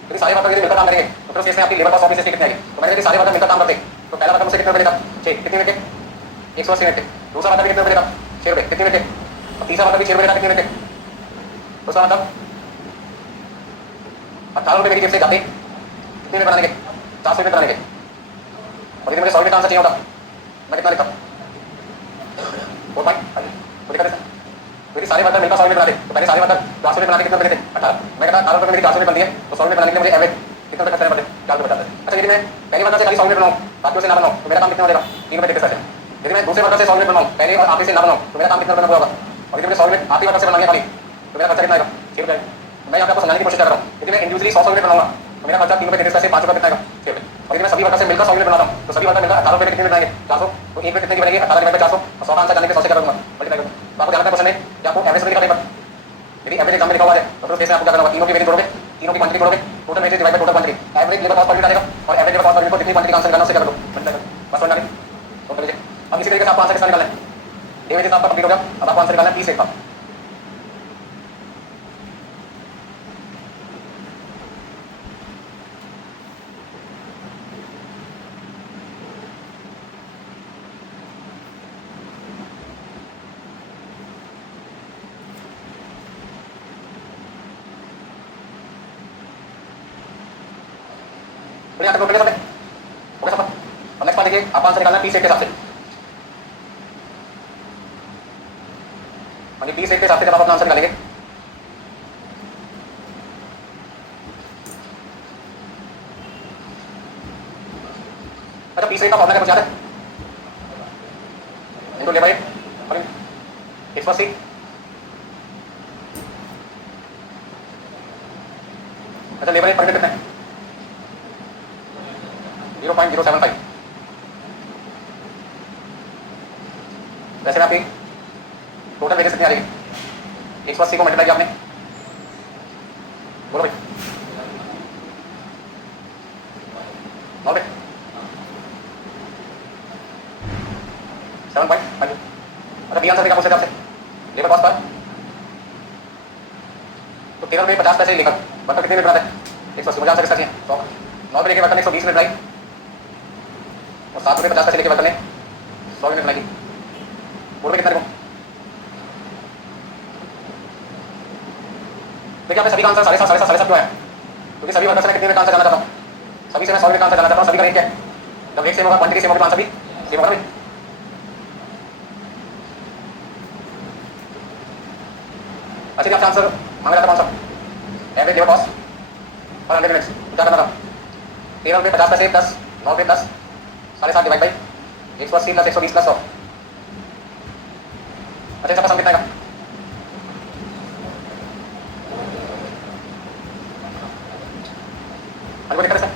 यदि सारे वर्कर यदि मिलकर काम करेंगे तो उस केस में आपकी लेबर कॉस्ट 100 पीसेस कितनी आएगी। तो मैंने यदि सारे वर्कर मिलकर काम करते तो पहला वर्कर मुझसे कितने रुपये लेगा, 6, कितने मिनट के, 180 मिनट के। दूसरा वर्कर भी कितने रुपये लेगा, 6 रुपये, कितने मिनट के। और तीसरा वर्कर भी 6 रुपये लेगा, कितने मिनट के। उसका मतलब 18 रुपये मेरी जेब से जाते कितने मिनट बनाने के, 400 मिनट बनाने के। और यदि मुझे 100 मिनट आंसर चाहिए होता मैं कितना लिखता, 4 पॉइंट तो लिखा देता। यदि सारे वर्कर मिलकर 100 मिनट बनाते तो पहले सारे वर्कर 400 मिनट बनाते कितने रुपये थे, 18। मैं कहता 18 रुपये मेरी 400 मिनट बनती है, तो 100 मिनट बनाने के लिए मुझे एवरेज कितने रुपये खर्च करने पड़ते, 4 रुपये बचाते। अच्छा यदि मैं पहली वर्कर से खाली 100 मिनट बनाऊँ, बाकी से ना बनाऊँ, तो मेरा काम कितना हो जाएगा, 3 रुपये देते सर। यदि मैं दूसरे वर्कर से 100 मिनट बनाऊँ, पहले और आखिरी से ना बनाऊँ, तो मेरा काम कितना रुपये होगा। और यदि मुझे 100 मिनट आखिरी वर्कर से बनानी है खाली, तो मेरा खर्चा कितना आएगा, 6 रुपये। मैं यहाँ पे आपको समझाने की कोशिश कर रहा हूँ। यदि मैं इंडिविजुअली 100 मिनट बनाऊंगा तो मेरा खर्चा 3 रुपये देते से 5 रुपये कितना आएगा, 6 रुपये। और यदि मैं सभी वर्कर से मिलकर 100 मिनट बनाता हूँ तो सभी वर्कर मिलकर 18 रुपये कितने मिनट बनाएंगे, 400। तो एक मिनट कितने की बनेगी, 18 डिवाइड बाय 400। और 100 का आंसर जाने के 100 से कर दूंगा, मल्टीप्लाई करूंगा। तो आपको ध्यान रखना क्वेश्चन में कि आपको एवरेज नहीं करना है। यदि एवरेज एग्जाम में लिखा हुआ है तो फिर उस केस में आपको क्या करना होगा, तीनों की वेरिएंस जोड़ोगे, तीनों की क्वांटिटी जोड़ोगे, total variance divide by total quantity, average labour cost per unit आएगा। और average labour cost per unit को कितनी क्वांटिटी का आंसर निकालना उससे कर दो, मल्टीप्लाई करो, बस समझ आ गई। तो लीजिए अब इसी तरीके से आपको आंसर किसका निकालना है, डेवेजेस आपका कंप्लीट हो गया। अब आपको आंसर निकालना है 30 रेट का। यहाँ तक ओके सब है, ओके सब। और नेक्स्ट पार्ट देखिए, आप आंसर निकालना है 30 रेट के हिसाब से। और ये 30 रेट के हिसाब से जब आप अपना आंसर निकालेंगे, अच्छा 30 रेट का फॉर्मूला क्या कुछ याद है, इनको लेबर रेट और 180। अच्छा लेबर रेट पर यूनिट कितना है, 0.075। वैसे में आपकी टोटल वेरिएंस कितनी आ जाएगी, 180 को मल्टीप्लाई किया आपने, बोलो भाई 9 पे 7.5। अच्छा बी आंसर देखा पूछे आपसे, लेबर कॉस्ट पर तो 13 रुपये 50 पैसे लेकर वर्कर कितने मिनट बनाता है, 180। मुझे आंसर किसका चाहिए, 100। 9 रुपये लेके वर्कर ने 120 मिनट बनाई और 7 रुपये 50 पैसे लेके वर्कर ने 100 मिनट बनाई। बोलो कितना देखो, देखिए आपने सभी का आंसर 7.5 7.5 क्यों है, क्योंकि सभी वर्कर से मैं कितने मिनट आंसर जानना चाहता हूँ, सभी से मैं 100 मिनट का आंसर जानना चाहता हूँ। सभी का रेट क्या है, जब रेट सेम होगा क्वांटिटी सेम होगी तो आंसर भी सेम होगा। अच्छा आपसे आंसर मांग रहा था कौन सा, एवरेज लेबर कॉस्ट पर 100 मिनट्स, क्या करना था, 13 रुपये 50 पैसे प्लस 9 रुपये plus 7.5 divide by 180 plus 120 plus 100। अच्छा इसका सम कितना आएगा, अनुभव दिखा रहे सर।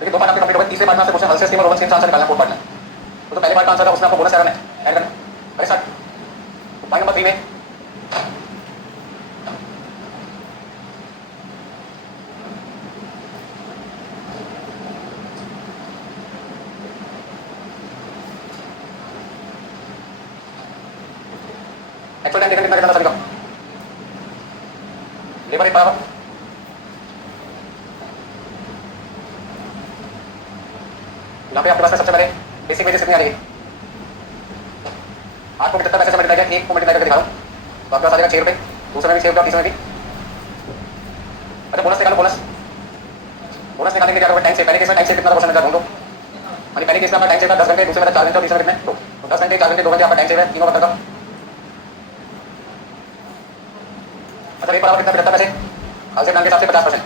देखिए 2 पार्ट आपके कंप्लीट हो गए, तीसरे पार्ट में आपसे क्वेश्चन हल्से स्कीम और ओवन स्कीम से आंसर निकालना है। 4 पार्ट में तो पहले पार्ट का आंसर था उसमें आपको बोनस एरर है ऐड करना है। स्टार्ट पॉइंट नंबर 3 में एक्चुअल टाइम देखना कितना कितना सभी का, लेबर रेट बराबर यहाँ पे आपके पास सबसे पहले बेसिक वेजेस कितनी आ जाएगी, 8 को 75 पैसे से मल्टीप्लाई किया, 1 को मल्टीप्लाई करके दिखा रहा हूँ तो आपके पास आ जाएगा 6 रुपये, दूसरे में भी 6 रुपये, तीसरे में भी। अच्छा बोनस निकालो, बोनस निकालने के क्या करोगे टाइम से पहले केस में टाइम से कितना क्वेश्चन ढूंढो यानी पहले केस में आपका टाइम से 10 घंटे, दूसरे में 4 घंटे और तीसरे में कितने 2 10 घंटे 4 घंटे 2 घंटे आपका टाइम से है तीनों बता दो। अच्छा एक बराबर कितना 75 पैसे हाल से प्लान के हिसाब से 50%।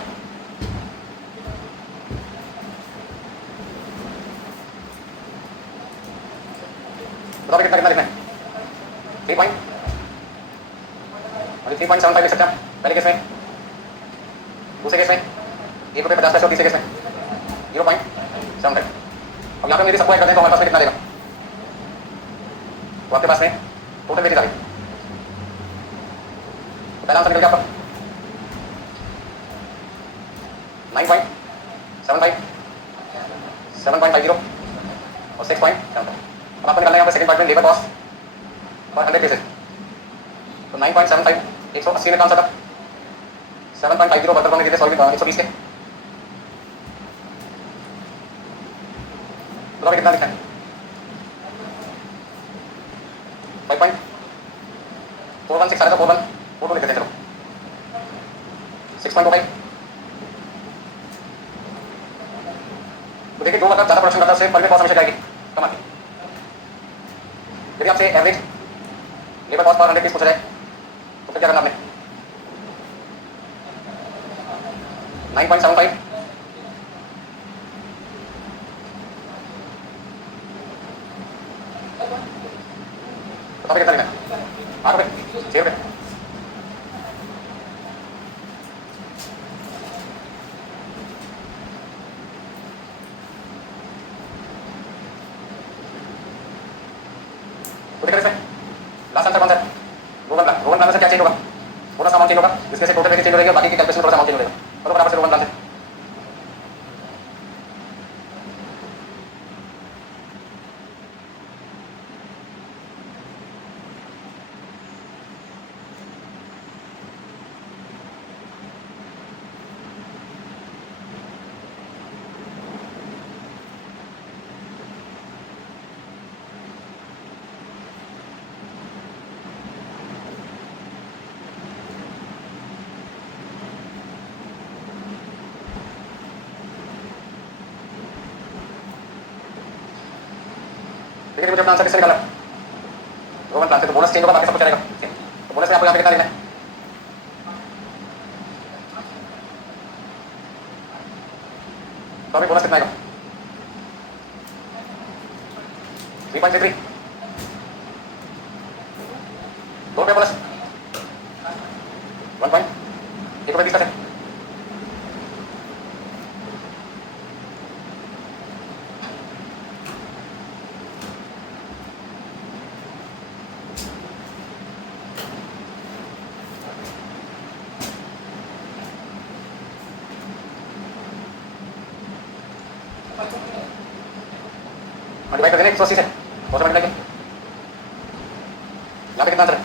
बताओ कितना कितना लिखना है 3 पॉइंट 3.75 लिख सकते हैं पहले केस में, दूसरे केस में ₹1.50 और तीसरे केस में 0.75। अब यहाँ पे मेरी सबको ऐड कर दें तो हमारे पास में कितना देगा, तो आपके पास में टोटल वेटेज आ गई। पहला आंसर निकल गया आपका 9.75 7.50 और 6.75। अब आपको निकालना है यहाँ पे सेकंड पार्ट में लेबर कॉस्ट और 100 केसेस। तो 9.75 180 में कौन सा था 7.50 वर्कर पर कितने 120 के। तो कितना लिखा है 5.416 सारे तो 4142 लिख देते हैं चलो 6.25। तो देखिए जो मतलब ज्यादा प्रोडक्शन करता है उससे पर डे कॉस्ट हमेशा जाएगी कम आती है। यदि आपसे एवरेज लेबर कॉस्ट पर 100 पीस पूछा जाए तो फिर क्या करना आपने 9.75 बताओ कितना लेना है 8 रुपये 6 रुपये। तो देखिए इसमें लास्ट आंसर कौन सा है रोगन प्लान से क्या चेंज होगा थोड़ा सा अमाउंट चेंज होगा जिसमें से टोटल वेटेज चेंज हो जाएगी और बाकी की कैलकुलेशन थोड़ा सा अमाउंट चेंज हो जाएगा। तो बराबर से रोगन प्लान से देखिए मुझे अपना आंसर किससे निकाला रोगन प्लान से। तो बोनस चेंज होगा बाकी सब कुछ चलेगा। तो बोनस में आपको यहाँ पे कितना लेना है तो अभी बोनस कितना आएगा 3.33 2 रुपये बोनस 1.1 रुपये 20 पैसे। डिवाइड कर देना 180 से बहुत मल्टीप्लाई किया यहाँ पे कितना आंसर है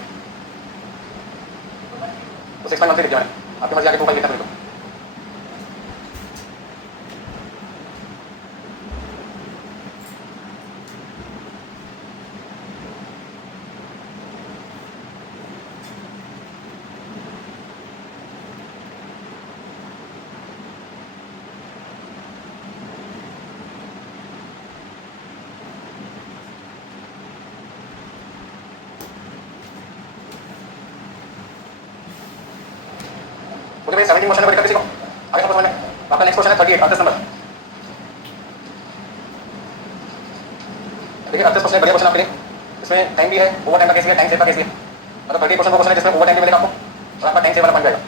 तो 6.13 लिख दिया मैंने। आपकी मर्जी आगे 2 लिखना तो मुझे भाई 17 क्वेश्चन है किसी को आगे समझ में। आपका नेक्स्ट क्वेश्चन है 38 38 नंबर। देखिए 38 क्वेश्चन बढ़िया क्वेश्चन आपके लिए। इसमें टाइम भी है ओवर टाइम का केस भी है टाइम सेव का केस भी है। मतलब 38 क्वेश्चन वो क्वेश्चन है जिसमें ओवर टाइम भी मिलेगा आपको और आपका टाइम सेव वाला बन जाएगा।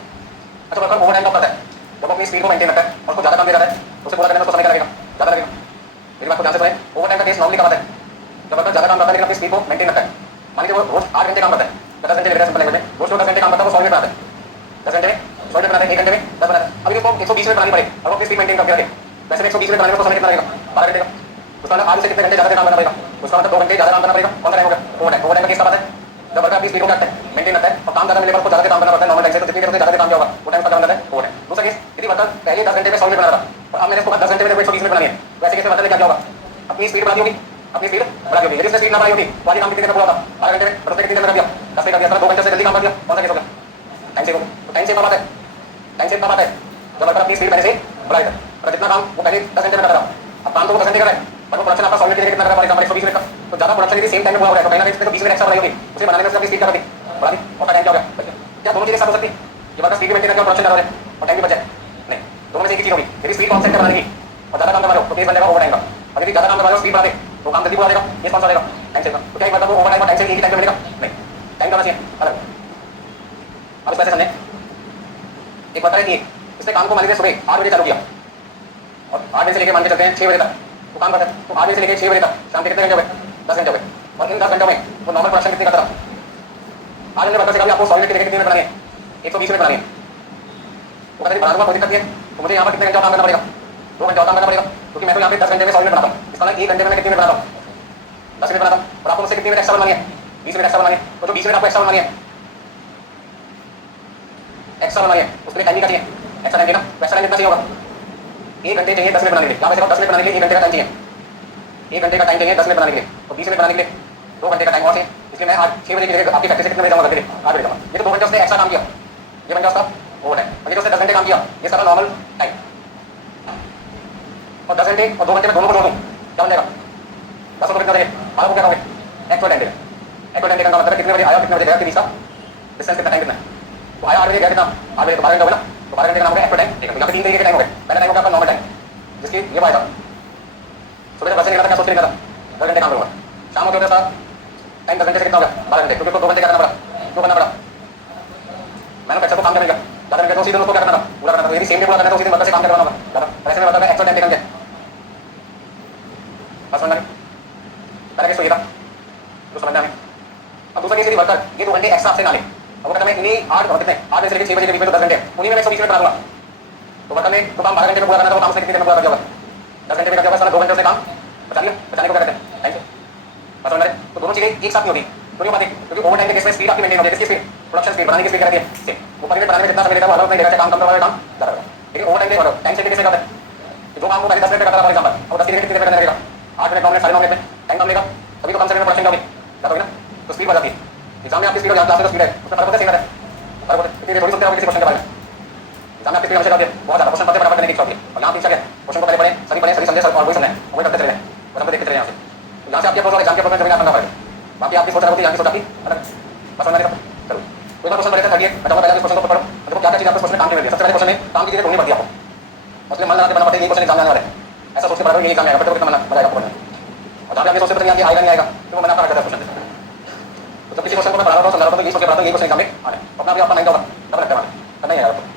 अच्छा वर्कर ओवर टाइम कब करता है जब अपनी स्पीड को मेंटेन रखता है और उसको ज्यादा काम दिया जाता है उसे पूरा करने में उसको समय क्या लगेगा ज्यादा लगेगा। मेरी बात को ध्यान से सुने ओवर टाइम का केस नॉर्मली कब आता है जब वर्कर ज्यादा काम करता है लेकिन अपनी स्पीड को मेंटेन रखता है। मान लीजिए वो रोज 8 घंटे काम करता है 10 घंटे ले रहा है सिंपल लैंग्वेज में रोज 10 घंटे काम करता है वो 100 मिनट बनाता है 10 घंटे में 100 मिनट बनाता है 1 घंटे में 10 बनाता है। अभी उसको 120 मिनट बनानी पड़ेगी और वो अपनी स्पीड मेंटेन करके रखे वैसे में 120 मिनट बनाने में उसको समय कितना लगेगा 12 घंटे का। उसका मतलब आज से कितने घंटे ज्यादा काम करना पड़ेगा उसका मतलब 2 घंटे ज्यादा काम करना पड़ेगा। कौन सा टाइम हो गया ओवर टाइम। ओवर टाइम का केस कब आता है जब वर्कर अपनी स्पीड को क्या करता है मेंटेन करता है और काम ज्यादा मिले को ज्यादा काम करना पड़ता है नॉर्मल टाइम से। तो जितनी देर से ज्यादा काम किया होगा वो टाइम का क्या होता है ओवर टाइम। दूसरा केस यदि वर्कर पहले 10 घंटे में 100 मिनट बना रहा और अब मैंने इसको 10 घंटे में 120 मिनट बनानी है तो ऐसे केस में वर्कर ने क्या किया होगा अपनी स्पीड बढ़ा दी होगी अपनी स्पीड बढ़ा दी होगी। यदि उसने स्पीड ना बढ़ाई होती तो आज काम कितने देर में पूरा होता 12 घंटे में और उसने कितनी देर में कर दिया 10 मिनट कर दिया 2 घंटे से जल्दी काम कर दिया। कौन सा केस हो गया टाइम सेव। तो टाइम सेव कब आता है टाइम सेव कब आता है जब वर्कर अपनी स्पीड पहले से बढ़ाई है और जितना काम वो पहले 10 घंटे में करता था, अब काम तो वो 10 घंटे कर रहा है, पर वो प्रोडक्शन आपका 100 मिनट के लिए कितना कर रहा है, फॉर एग्जांपल 120 मिनट का, तो ज्यादा प्रोडक्शन यदि सेम टाइम में हुआ है तो कहीं ना कहीं इसमें तो 20 मिनट एक्स्ट्रा बनाई होगी, उसे बनाने में उसकी स्पीड क्या होगी, बढ़ा दी, और टाइम क्या हो गया, क्या दोनों चीजें साथ हो सकती है? ये बात स्पीड मेंटेन करके प्रोडक्शन ज्यादा है और टाइम भी बचा है? नहीं, दोनों में से एक ही चीज होगी, यदि स्पीड कॉन्सेंट बनाने की और ज्यादा काम करवा लो तो तेज बन जाएगा ओवर टाइम का, और यदि ज्यादा काम करवा लो स्पीड बढ़ा दे तो काम जल्दी पूरा हो जाएगा, ये कौन सा रहेगा? टाइम सेव का। तो क्या एक मतलब वो ओवर टाइम और टाइम सेव एक ही टाइम में मिलेगा? नहीं, टाइम का चाहिए अलग। अब इस वजह से हमने एक बताया कि इसने काम को मान लीजिए सुबह 8 बजे चालू किया और 8 बजे से लेकर मान के चलते हैं 6 बजे तक वो काम करता है, तो 8 बजे से लेकर 6 बजे तक शाम के कितने घंटे हो गए? 10 घंटे हो गए, और इन 10 घंटों में वो नॉर्मल प्रोडक्शन कितनी करता था? 8 घंटे वर्कर से कभी आपको 100 मिनट की जगह कितनी मिनट बनानी है? 120 मिनट बनानी है। वो कहते हैं बना दूंगा कोई दिक्कत नहीं है, तो मुझे यहाँ पर कितने घंटे और काम करना पड़ेगा? 2 घंटे और काम करना पड़ेगा, क्योंकि मैं तो यहाँ पे 10 घंटे में 100 मिनट बनाता हूँ, इसका मतलब 1 घंटे में मैं कितनी मिनट बनाता हूँ? 10 मिनट बनाता हूँ, और आपको मुझसे कितनी मिनट एक्स्ट्रा बनानी है? 20 मिनट एक्स्ट्रा बनानी है, तो जो 20 मिनट आपको एक्स्ट्रा बनानी है उसके लिए टाइम क्या चाहिए? एक्स्ट्रा टाइम चाहिए ना, तो एक्स्ट्रा टाइम कितना चाहिए होगा? 1 घंटे चाहिए 10 मिनट बनाने के लिए, यहाँ पे 10 मिनट बनाने के लिए 1 घंटे का टाइम चाहिए, 1 घंटे का टाइम चाहिए 10 मिनट बनाने के लिए, तो 20 मिनट बनाने के लिए 2 घंटे का टाइम और चाहिए, इसलिए मैं आज 6 बजे की जगह आपकी फैक्ट्री से कितने बजे जाऊँगा? घर के लिए 8 बजे जाऊँगा, ये तो 2 घंटे उसने एक्स्ट्रा काम किया, ये बन गया उसका ओवर टाइम, और ये जो उसने 10 घंटे काम किया ये सारा नॉर्मल टाइम, और 10 घंटे और 2 घंटे में दोनों को जोड़ दूँ क्या बन जाएगा? 10 को कितना चाहिए? 12 को क्या कहोगे? एक्चुअल टाइम चाहिए, एक्चुअल टाइम का मतलब कितने बजे आया कितने बजे गया, बीच का डिस्टेंस कितना टाइम कितना है? तो आया 8 बजे गया कितना? 8 बजे तो 12 घंटे हो गए ना, तो 12 घंटे का नाम हो गया एक्चुअल टाइम, ठीक है, यहाँ पे 3 तरीके के टाइम हो गए, पहला टाइम हो गया आपका नॉर्मल टाइम जिसकी ये बात था सुबह जब बस से निकला था क्या सोच के निकला था? 10 घंटे काम करूँगा, शाम को क्या होता था टाइम 10 घंटे से कितना हो गया? 12 घंटे, क्योंकि 2 घंटे क्या करना पड़ा? क्यों करना पड़ा? मैन्युफैक्चर को काम करने का ज़्यादा घंटे तो सीधे उसको क्या करना था? पूरा करना था, यदि सेम डे पूरा करना है तो सीधे वर्कर से काम करवाना होगा ज़्यादा, ऐसे में मतलब एक्चुअल टाइम टेकन क्या बस समझ में पहले केस तो ये था जो समझना है। अब दूसरा केस यदि वर्कर ये 2 घंटे एक्स्ट्रा आपसे ना ले, अब वो कहता मैं इन्हीं 8 कितने 8 बजे से लेकर 6 बजे के बीच में तो 10 घंटे उन्हीं में 120 मिनट बना दूंगा, तो वर्कर ने तो काम 12 घंटे में पूरा करना था, वो काम उसने कितने देर में पूरा कर दिया होगा? 10 घंटे में कर दिया होगा, 2 घंटे से काम बचा लिया, बचाने को क्या कहते हैं? टाइम से बस समझ रहे? तो दोनों चीजें एक साथ नहीं होती, तो नहीं बात है, क्योंकि ओवर टाइम के केस में स्पीड आपकी मेंटेन होती है, किसकी स्पीड? प्रोडक्शन स्पीड, बनाने की स्पीड क्या रहती है? सेम, वो पर मिनट बनाने में जितना समय लेता है वो अलग नहीं लेगा, काम कम करवाए काम ज़्यादा करेगा, लेकिन ओवर टाइम के टाइम से कैसे करता है? जो काम वो पहले 10 मिनट में करता था फॉर एग्जांपल, अब 10 मिनट कितनी देर में करने लगेगा? 8 मिनट 9 मिनट 9.5 मिनट में टाइम कम लेगा, तभी तो कम समय में प्रोडक्शन होगी ज़्यादा होगी ना, तो स्पीड बढ़ जाती है। एग्जाम में आपकी स्पीड और यहाँ क्लास में स्पीड है उसमें फर्क होता है, सेम रहता है, फर्क होता है, इतनी थोड़ी सोचते हो किसी क्वेश्चन के बारे में, एग्जाम में आपकी स्पीड हमेशा होती है बहुत ज़्यादा, क्वेश्चन पढ़ते फटाफट करने की इच्छा होती है, और यहाँ पीछा क्या क्वेश्चन को पहले पढ़ें सभी समझे और वही समझें और वही करते चले जाएं, और हमको देखते चले यहाँ से, यहाँ से आपके अप्रोच और एग्जाम के अप्रोच में जमीन आसमान का फर्क है, बाकी आपकी सोच अलग होती है, यहाँ की सोच आपकी अलग, बस समझने का चलो कोई क्वेश्चन पढ़े थे 38 मैं चाहूँगा पहले इस क्वेश्चन को पढ़ो, देखो क्या क्या चीज़ आपको क्वेश्चन में काम की मिलती है, सबसे पहले क्वेश्चन में काम की चीज़ें ढूंढनी पड़ती है आपको, उसके मन लगा के बना पड़ता है, ये क्वेश्चन एग्जाम में आने वाला है, ऐसा सोच के पढ़ो ये एग्जाम में आएगा, बच्चों को कितना मजा आएगा आपको पढ़ने, और जहाँ पे आपने सोचते पता नहीं आएगा नहीं आएगा तो वो मना कर रखा है क्वेश्चन, तो जब किसी क्वेश्चन को मैं पढ़ा रहा हूँ समझा रहा हूँ तो ये सोच के पढ़ा था ये क्वेश्चन एग्जाम में आ रहा है, अपना भी आपका माइंड होगा तब रखते हैं करना ही है आपको।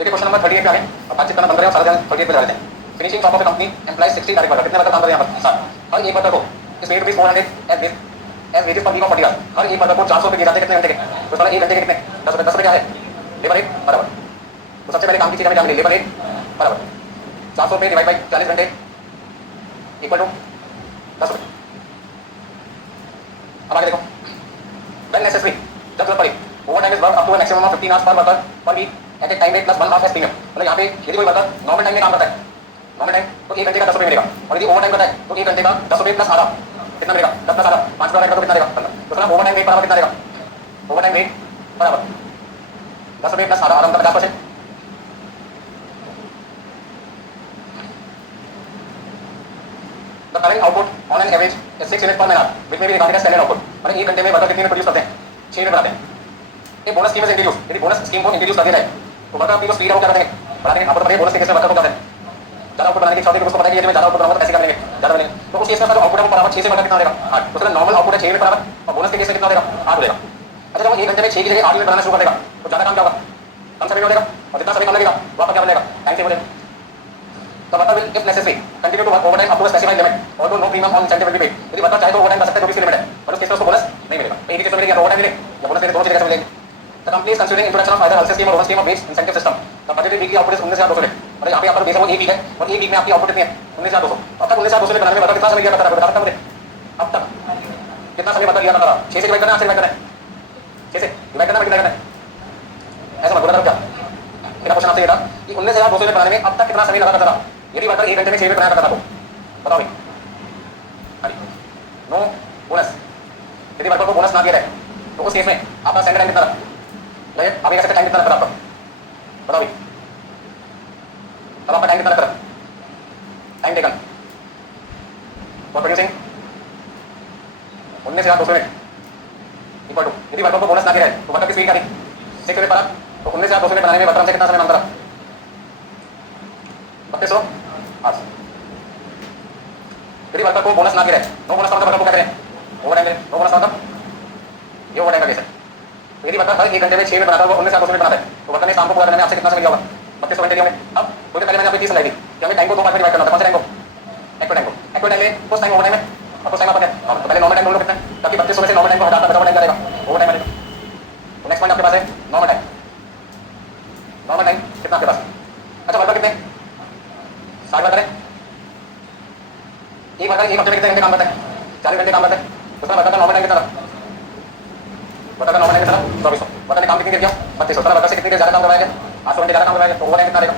देखिए क्वेश्चन नंबर 38 पे आ गए, अब बातचीत करना बंद करें और सारा ध्यान 38 पे लगा देते हैं। Finishing top of the company employees 60 direct worker, कितने वर्कर काम कर रहे हैं यहाँ पर? 7। हर एक वर्कर को is paid rupees 400 as wages per week of 40 hour, हर एक वर्कर को 400 रुपये दिए जाते हैं, कितने घंटे के? तो साला 1 घंटे के कितने? 10 रुपये, 10 रुपये क्या है? लेबर रेट बराबर, तो सबसे पहले काम की चीज हमें क्या मिली? लेबर रेट बराबर 400 रुपये डिवाइड बाई 40 घंटे इक्वल टू 10 रुपये। अब आगे देखो, वेन नेसेसरी जब जरूरत पड़ी, overtime is work up to maximum of 15 hours per worker per week at a time rate plus 1 half as premium, मतलब यहाँ पे यदि कोई वर्कर नॉर्मल टाइम में काम करता है, नॉर्मल टाइम तो 1 घंटे का 10 रुपये मिलेगा, और यदि ओवर टाइम करता है तो 1 घंटे का 10 रुपये प्लस आधा कितना मिलेगा? 10 प्लस आधा 5 रुपये तो कितना देगा? 15। तो सर ओवर टाइम रेट बराबर कितना देगा? ओवर टाइम रेट बराबर 10 रुपये प्लस आधा, आधा मतलब 50%। The current output on an average 6 unit पर महीना विच में भी रिकॉर्डिंग स्टैंडर्ड आउटपुट मतलब 1 घंटे में वर्कर कितने प्रोड्यूस करते हैं 6 यूनिट बनाते हैं ये बोनस स्कीम से इंट्रोड्यूस यदि बोनस स्कीम को इंट्रोड्यूस कर दिया जाए तो वर्कर अपनी जो स्पीड है वो क्या करते हैं बढ़ा देंगे आपको पता है बोनस के केस में वर्कर को क्या करते हैं ज़्यादा आउटपुट बनाने की क्षमता उसको पता है कि यदि मैं ज़्यादा आउटपुट बनाऊंगा तो पैसे क्या मिलेंगे ज़्यादा मिलेंगे तो उस केस में जो आउटपुट है वो बराबर 6 से बढ़कर कितना देगा 8 तो नॉर्मल आउटपुट है 6 यूनिट बराबर और बोनस के केस में कितना देगा 8 हो जाएगा अच्छा जब वो 1 घंटे में 6 की जगह 8 यूनिट बनाना शुरू कर देगा तो ज़्यादा काम क्या होगा कम समय में हो जाएगा और जितना समय कम लगेगा वो आपका क्या बनेगा टाइम सेव हो जाएगा तो worker will if necessary continue to work overtime up to a specified limit और no premium on incentive will be paid यदि वर्कर चाहे तो ओवरटाइम कर सकता है जो भी इसकी लिमिट है पर उस केस में उसको बोनस नहीं मिलेगा तो एक ही केस में मिलेगा या ओवरटाइम मिलेगा या बोनस मिलेगा दोनों चीजें कैसे मिलेंगी the company is considering introduction of either Halsey scheme और over scheme of wage incentive system the budgeted weekly output is 19,200 मतलब यहाँ पे आपका बेस है वो एक वीक है और एक वीक में आपकी आउटपुट कितनी है 19,200 अब तक 19,200 बनाने में वर्कर कितना समय लिया करता है बता सकता मुझे अब तक कितना समय वर्कर लिया करता था 6 से डिवाइड करना 8 से डिवाइड करना है 6 से डिवाइड करना मल्टीप्लाई करना है ऐसा मत बोला करो क्या मेरा क्वेश्चन आपसे ये था कि 19,200 यूनिट बनाने में अब तक कितना समय लगा करता था यदि वर्कर 1 घंटे में 6 यूनिट बनाया करता था तो बताओ भाई नो बोनस यदि वर्कर को बोनस ना दिया जाए तो उस केस में आपका स्टैंडर्ड टाइम कितना रहा लाइक आप ये कैसे टाइम कितना रखा आपका बताओ भाई अब आपका टाइम कितना रखा time taken for producing 19,200 unit equal to यदि वर्कर को बोनस ना दिया जाए तो वर्कर की स्पीड क्या थी 6 यूनिट पर तो 19,200 यूनिट बनाने में वर्कर से कितना समय मांगता रहा 3200 आज यदि वर्कर को बोनस ना दिया जाए नो बोनस का मतलब वर्कर को क्या करें ओवर टाइम नो बोनस का मतलब ये ओवर टाइम का केस है तो यदि वर्कर हर 1 घंटे में 6 मिनट बनाता है वो 19,200 मिनट बनाता है तो वर्कर ने शाम को पूरा करने में आपसे कितना समय लिया होगा 3200 घंटे लिया होंगे अब थोड़ी पहले मैंने आपको चीज समझाई थी कि हमें टाइम को दो पार्ट में डिवाइड करना था कौन सा टाइम को एक्टिव टाइम में उस टाइम ओवर टाइम में और उस टाइम अपन है तो पहले नॉर्मल टाइम बोलो कितना ताकि 3200 में से नॉर्मल टाइम को हटाता बचा हुआ टाइम जाएगा ओवर टाइम तो नेक्स्ट पॉइंट आपके पास है नॉर्मल टाइम कितना आपके पास अच्छा वर्कर कितने 60 वर्कर है एक वर्कर एक हफ्ते में कितने घंटे काम करता है 40 घंटे काम करता है उसका वर्कर का नॉर्मल टाइम कितना था वर्कर का नॉर्मल टाइम कितना 2400 वर्कर ने काम कितनी देर किया 3200 वर्कर से कितनी देर ज्यादा काम करवाया गया 800 घंटे ज्यादा काम करवाया गया तो ओवर टाइम कितना देगा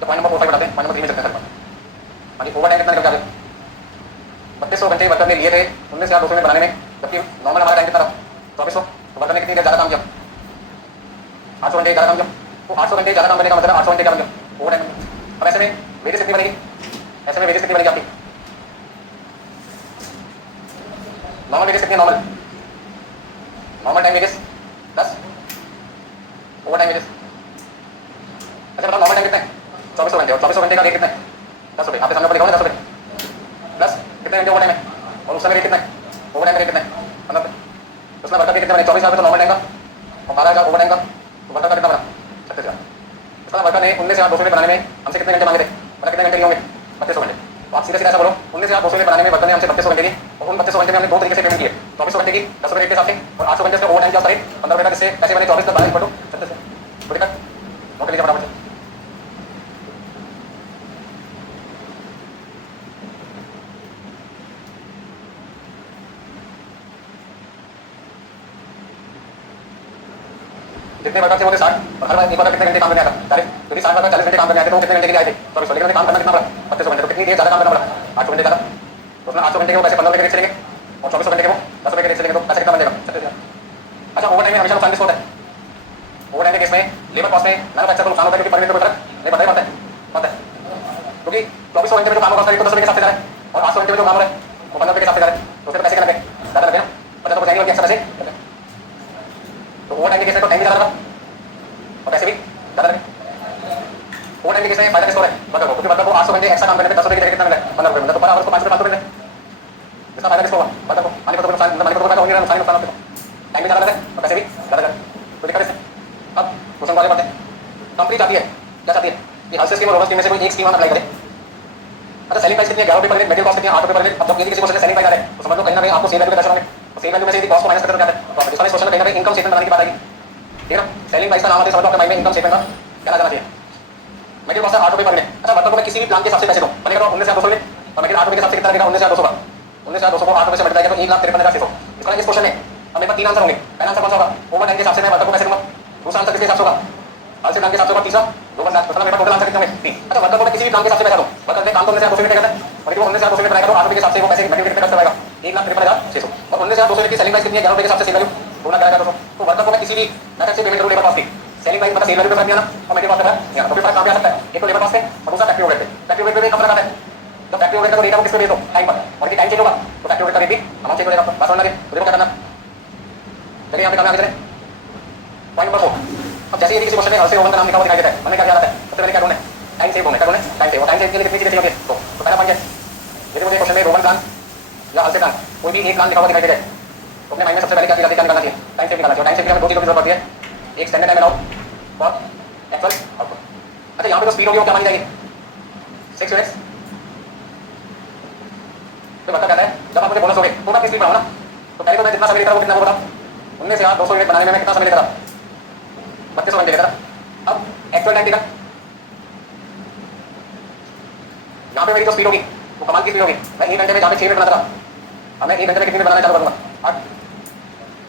तो पॉइंट नंबर 4 बताते हैं पॉइंट नंबर 3 में चलते हैं सर हाँ जी ओवर टाइम कितना निकल जाएगा 3200 घंटे वर्कर ने लिए थे 19,200 में बनाने में जबकि नॉर्मल हमारा टाइम कितना था 2400 तो वर्कर ने कितनी देर ज्यादा काम किया 800 घंटे ज्यादा काम किया तो 800 घंटे ज्यादा काम करने का मतलब 800 घंटे क्या बन गया ओवर टाइम अब ऐसे में वेजेस कितनी बनेगी ऐसे में वेजेस कितनी बनेगी आपकी नॉर्मल वेजेस कितनी है normal time wages 10 over time wages अच्छा बताओ नॉर्मल टाइम कितना है 2400 घंटे और 2400 घंटे का रेट कितना है 10 रुपये आपके सामने लिखा होगा 10 रुपये प्लस कितने घंटे ओवर टाइम है और उसका रेट कितना है ओवर टाइम का रेट कितना है 15 रुपये उसमें वर्कर कितने बने 24,000 तो नॉर्मल टाइम का और 12,000 ओवर टाइम का तो वर्कर का कितना बना 36,000 उसका वर्कर ने 19,200 में बनाने में हमसे कितने घंटे मांगे थे मतलब कितने घंटे लिए होंगे 3200 घंटे तो आप सीधे सीधे ऐसा बोलो 19,200 में बनाने में वर्कर ने हमसे 3200 घंटे दिए और उन 3200 घंटे में हमने दो तरीके से पेमेंट किए 2400 घंटे की 10 रुपये के हिसाब से और 800 घंटे का ओवर टाइम क्या रेट 15 रुपये का जिससे पैसे बने 24 12 इक्वल टू 36 कोई दिक्कत नोट लीजिए फटाफट से जितने वर्कर थे वो थे 60 और हर बार एक वर्कर कितने घंटे काम करने आता 40 यदि 60 वर्कर 40 घंटे काम करने आते तो वो कितने घंटे के लिए आए थे 2400 लेकिन काम करना कितना पड़ा 3200 घंटे तो कितनी देर ज्यादा काम करना पड़ा 800 घंटे ज्यादा तो उसमें 800 घंटे के वो पैसे 15 रुपये के रेट चलेंगे और 2400 घंटे के वो 10 रुपये के रेट चलेंगे तो पैसा कितना बन जाएगा 36,000 अच्छा ओवर टाइम में हमेशा नुकसान किसको होता है ओवर टाइम के केस में लेबर कॉस्ट में मैन्युफैक्चर को नुकसान होता है क्योंकि पर यूनिट को नहीं पता है क्योंकि 2400 घंटे में जो काम होगा तो 10 रुपये के हिसाब से जा रहा है और 800 घंटे में जो काम हो रहा है वो 15 रुपये के हिसाब से जा रहा है तो उसके पैसे क्या लगे ज्यादा लगे ना पचास तो जाएंगे एक्स्ट्रा पैसे तो ओवर टाइम के केस में तो टाइम भी ज्यादा लगा और पैसे भी ज्यादा लगे ओवर टाइम के केस में फायदा किसको है वर्कर को क्योंकि वर्कर को 800 घंटे एक्स्ट्रा काम करने पे 10 रुपये की जगह कितना मिला 15 रुपये मिला तो पर आवर को 5 रुपये मिले इसका फायदा किसको होगा वर्कर को मालिक को नुकसान मालिक को होगा नुकसान नुकसान होगा टाइम भी ज्यादा लगे और पैसे भी ज्यादा लगे तो दिक्कत है अब क्वेश्चन वाले बातें कंपनी चाहती है क्या चाहती है कि हल्से स्कीम और ओवर स्कीम में से कोई एक स्कीम हम अप्लाई करें अच्छा सेलिंग प्राइस कितनी है 11 रुपये पर यूनिट मेटेरियल कॉस्ट कितनी है 8 रुपये पर यूनिट अब जब यदि किसी क्वेश्चन सेलिंग प्राइस आ रहा है तो समझ लो कहीं ना कहीं आपको सेल वैल्यू का दर्शन होंगे तो सेल वैल्यू में से यदि कॉस्ट को माइनस करते तो क्या है तो आप इस क्वेश्चन में कहीं ना कहीं इनकम स्टेटमेंट बनाने की बात आएगी ठीक है ना सेलिंग प्राइस का नाम आते समझ लो आपके माइंड में इनकम स्टेटमेंट का क्या आ जाना चाहिए मेटेरियल कॉस्ट 8 रुपये पर यूनिट अच्छा वर्कर को मैं किसी भी प्लान के हिसाब से पैसे दूं बनेगा तो 19,200 यूनिट और मेटेरियल 8 रुपये के हिसाब से कितना लगेगा 19,200 का 19,200 को 8 रुपये से मल्टीप्लाई किया तो 1,53,600 इसका इस क्वेश्चन में हमें पर तीन आंसर होंगे पहला आंसर कौन सा होगा ओवर टाइम के हिसाब से मैं वर्कर को पैसे दूंगा दूसरा आंसर किसके हिसाब से होगा हल्से प्लान के हिसाब से होगा तीसरा 2 मतलब मेरा टोटल आंसर कितना है 3 अच्छा वर्कर को मैं किसी भी प्लान के हिसाब से पैसा दूं वर्कर ने काम तो 19,200 यूनिट करता है और यदि वो 19,200 यूनिट बनाएगा तो 8 रुपये के हिसाब से वो पैसे मेटेरियल कितने खर्च करवाएगा 1,53,600 और 19,200 यूनिट की सेलिंग प्राइस कितनी है 11 रुपये के हिसाब से सेल वैल्यू 2,11,200 तो वर्कर को मैं किसी भी मेथड से पेमेंट करूं लेबर कॉस्ट की सेलिंग प्राइस मतलब सेल वैल्यू पे फर्क नहीं आना और मेटेरियल कॉस्ट पे फर्क नहीं आना तो फिर फर्क कहां पे आ सकता है एक तो लेबर कॉस्ट पे और दूसरा फैक्ट्री ओवरहेड पे फैक्ट्री ओवरहेड पे कम फर्क आता है जब फैक्ट्री ऑर्डर का डेटा को किस पे भेज दो टाइम पर और टाइम चेंज होगा तो फैक्ट्री ऑर्डर का रेट भी अमाउंट चेंज हो जाएगा बस समझना तो देखो क्या करना चलिए यहाँ पे काम आगे चले पॉइंट नंबर 4 अब जैसे यदि किसी क्वेश्चन में हर से ओवन का नाम लिखा हुआ दिखाई देता है हमें क्या ध्यान आता है सबसे पहले क्या ढूंढना है टाइम सेव होना है क्या ढूंढना है टाइम सेव टाइम सेव के लिए कितनी चीजें चाहिए तो पहला पॉइंट है यदि मुझे क्वेश्चन में रोमन प्लान या हर से प्लान कोई भी एक प्लान लिखा हुआ दिखाई दे रहा है तो अपने माइंड में सबसे पहले क्या निकालना चाहिए टाइम सेव निकालना चाहिए टाइम सेव के लिए हमें दो चीजों की जरूरत पड़ती है एक स्टैंडर्ड टाइम अलाउड और एक्चुअल आउटपुट अच्छा यहाँ पे जो स्पीड होगी वो क्या मानी जाएगी 6 यूनिट्स तो मतलब कहता है जब आप मुझे बोनस होगे तो मैं किस स्पीड बनाऊँ ना तो पहले तो मैं जितना समय लेता वो कितना होगा उनमें से आप 200 यूनिट बनाने में मैं कितना समय लेता 3200 घंटे लेता अब एक्चुअल टाइम टिकट यहाँ पे मेरी जो स्पीड होगी वो कमाल की स्पीड होगी मैं 1 घंटे में जहाँ पे 6 मिनट बनाता था अब मैं 1 घंटे में कितनी मिनट बनाना चालू करूँगा 8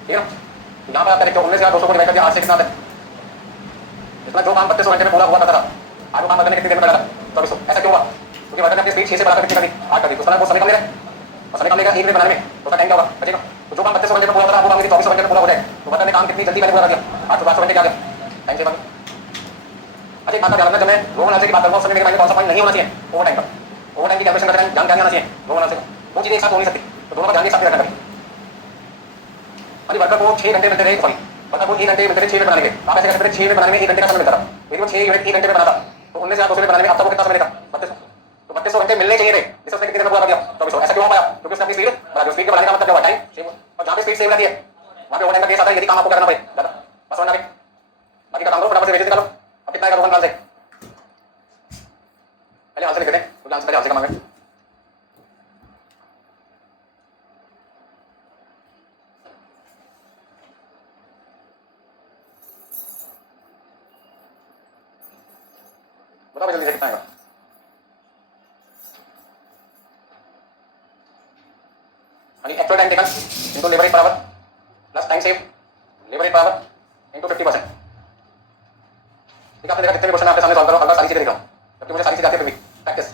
ठीक है ना यहाँ पर आप देखते हो उनमें से आप 200 को डिवाइड करके 8 से कितना आता है इतना जो काम 3200 घंटे में पूरा हुआ करता था आज वो काम करने कितनी देर में लगा 2400 ऐसा क्यों हुआ क्योंकि वर्कर ने अपनी स्पीड 6 से बढ़ाकर कितनी कर दी 8 कर दी तो वो समय कम ले रहा है और समय कम लेगा 1 मिनट बनाने में तो उसका टाइम क्या होगा बचेगा तो जो काम 3200 घंटे में पूरा होता था वो काम 2400 घंटे में पूरा हो जाए तो वर्कर ने काम कितनी जल्दी मैंने पूरा कर दिया 800 घंटे क्या गया टाइम सेव अच्छा एक बात का ध्यान रखना जब मैं रोमन आंसर की बात करूँगा उस समय मेरे माइंड में कौन सा पॉइंट नहीं होना चाहिए ओवर टाइम का ओवर टाइम की कैलकुलेशन करते टाइम ध्यान क्या आना चाहिए रोमन आंसर वो चीजें एक साथ हो नहीं सकती तो दोनों का ध्यान एक साथ रखना चाहिए अभी वर्कर को 6 घंटे मिलते थे सॉरी वर्कर को 1 घंटे मिलते थे 6 मिनट बनाने के आप ऐसे करते थे 6 मिनट बनाने में 1 घंटे का समय मिलता था यदि वो 6 यूनिट 1 घंटे में बनाता तो उनमें से आप 200 मिनट बनाने में अब तक वो कितना समय लेता 3200 तो 3200 घंटे मिलने चाहिए थे जिससे उसने कितनी देर में पूरा कर दिया 2400 ऐसा क्यों हो पाया क्योंकि उसने अपनी स्पीड बढ़ा दी स्पीड बढ़ाने का मतलब क्या हुआ टाइम सेव और जहाँ पे स्पीड सेव रहती है वहाँ पे ओवर टाइम का केस आता है यदि काम आपको करना पड़े ज्यादा बस वरना बाकी का काम करो फटाफट से भेज निकालो अब कितना आएगा रोमन प्लान से पहले आंसर लिख देते हैं क्योंकि आंसर पहले आंसर का मांगे बताओ जल्दी से कितना आएगा actual time taken into labour rate per our plus time save labour rate per our into 50%। ठीक है आपने देखा कितने भी क्वेश्चन आपके सामने सॉल्व करो अगर सारी चीजें दिख रहा हूं जबकि मुझे सारी चीजें आती है फिर भी प्रैक्टिस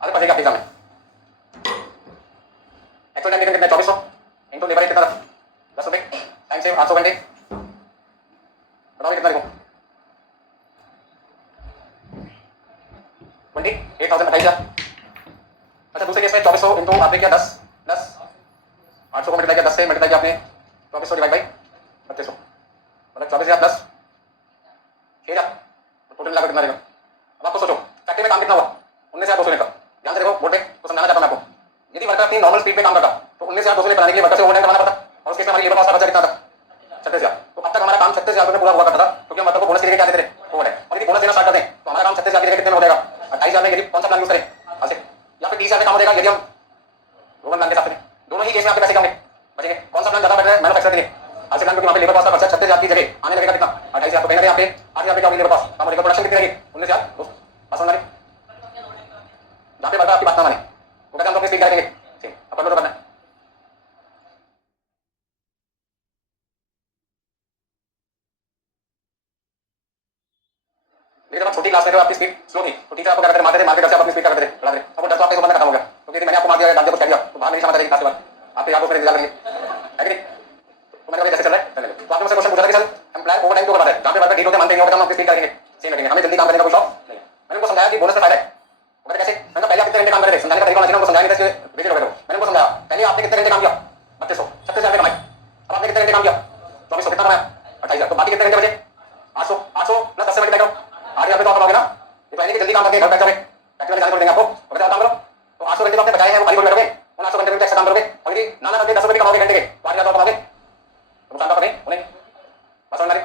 आगे पढ़ेगा आपके एग्जाम में एक्चुअल टाइम टेकन कितना 2400 इनटू लेबर रेट कितना 10 रुपए टाइम सेव 800 घंटे बताओ कितना लिखूं 28,000 अच्छा दूसरे केस में 2400 इनटू आपने किया 10 प्लस 800 को मल्टीप्लाई किया 10 से मल्टीप्लाई किया आपने 2400 डिवाइड बाई 3200 मतलब 24,000 प्लस 6,000 तो टोटल मिलाकर कितना रहेगा अब आपको सोचो फैक्ट्री में काम कितना हुआ 19,200 यूनिट का ध्यान से देखो बोर्ड पे तो समझाना चाहता हूं मैं आपको यदि वर्कर अपनी नॉर्मल स्पीड पे काम करता तो 19,200 यूनिट बनाने के लिए वर्कर से ओवरटाइम करवाना पड़ता और उस केस में हमारी लेबर कॉस्ट का बचा कितना था 36,000 तो अब तक हमारा काम 36,000 में पूरा हुआ करता था क्योंकि हम वर्कर को बोनस के लिए क्या देते थे ओवरटाइम और यदि बोनस देना स्टार्ट कर दें तो हमारा काम 36,000 की जगह कितने में हो जाएगा 28,000 में। यदि कौन सा प्लान यूज करें आज से या फिर 30,000 में काम हो जाएगा यदि हम रोमन प्लान के साथ में दोनों ही केस में आपके पैसे कम बचेंगे कौन सा प्लान ज्यादा बेटर है मैन्युफैक्चर के लिए आज से प्लान क्योंकि वहां पे लेबर कॉस्ट का खर्चा 36,000 की जगह आने लगेगा कितना 28,000 तो कहीं ना कहीं यहाँ पे 8,000 क्या होगी लेबर कॉस्ट काम हो जाएगा प्रोडक्शन कितनी रहेगी 19,000 पास होना जहाँ पे वर्कर आपकी बात ना माने वो कहते हम अपनी स्पीड करेंगे ठीक अब कर लो तो करना लेकिन जब छोटी क्लास में आपकी स्पीड स्लो थी तो टीचर आपको क्या करते मारते थे मारते घर से आप अपनी स्पीड कर करते थे बढ़ा अब वो 10 तो आपके जुबान में खत्म हो गया क्योंकि मैंने आपको मार दिया डाल दिया कुछ कह दिया तो बाहर नहीं समझ रहेगी क्लास के बाद आपके याद उसमें इंतजार करेंगे है कि नहीं तो मैंने कहा कैसे चल रहा है चलेगा तो आपने मुझसे क्वेश्चन पूछा था कि सर हम प्लान ओवर टाइम क्यों करवाते हैं जहाँ पे वर्कर डील होते मानते हैं हम अपनी स्पीड करेंगे सेम करेंगे हमें जल्दी काम करने का कोई शौक नहीं मैंने उनको समझाया कि बोनस का फायदा है वो कहते कैसे मैंने पहले आप कितने घंटे काम करे थे समझाने का तरीका होना चाहिए उनको समझाने का रिजल्ट हो गया मैंने उनको समझाया पहले आपने कितने घंटे काम किया 3200 36,000 कमाए अब आपने कितने घंटे काम किया 2400 कितना कमाया 28,000 तो बाकी कितने घंटे बचे 800 800 प्लस 10 से मल्टीप्लाई करो 8,000 तो आप कमाओगे ना ये तो जल्दी काम करके घर बैठ जाओगे फैक्ट्री में जाने को देंगे आपको और काम करो तो 800 घंटे तो आपने बचाए हैं वो खाली बैठोगे उन 800 घंटे में एक्स्ट्रा काम करोगे और यदि नाना करके 10 रुपए कमाओगे घंटे के 8,000 तो कमाओगे तो नुकसान का नहीं उन्हें बस समझ में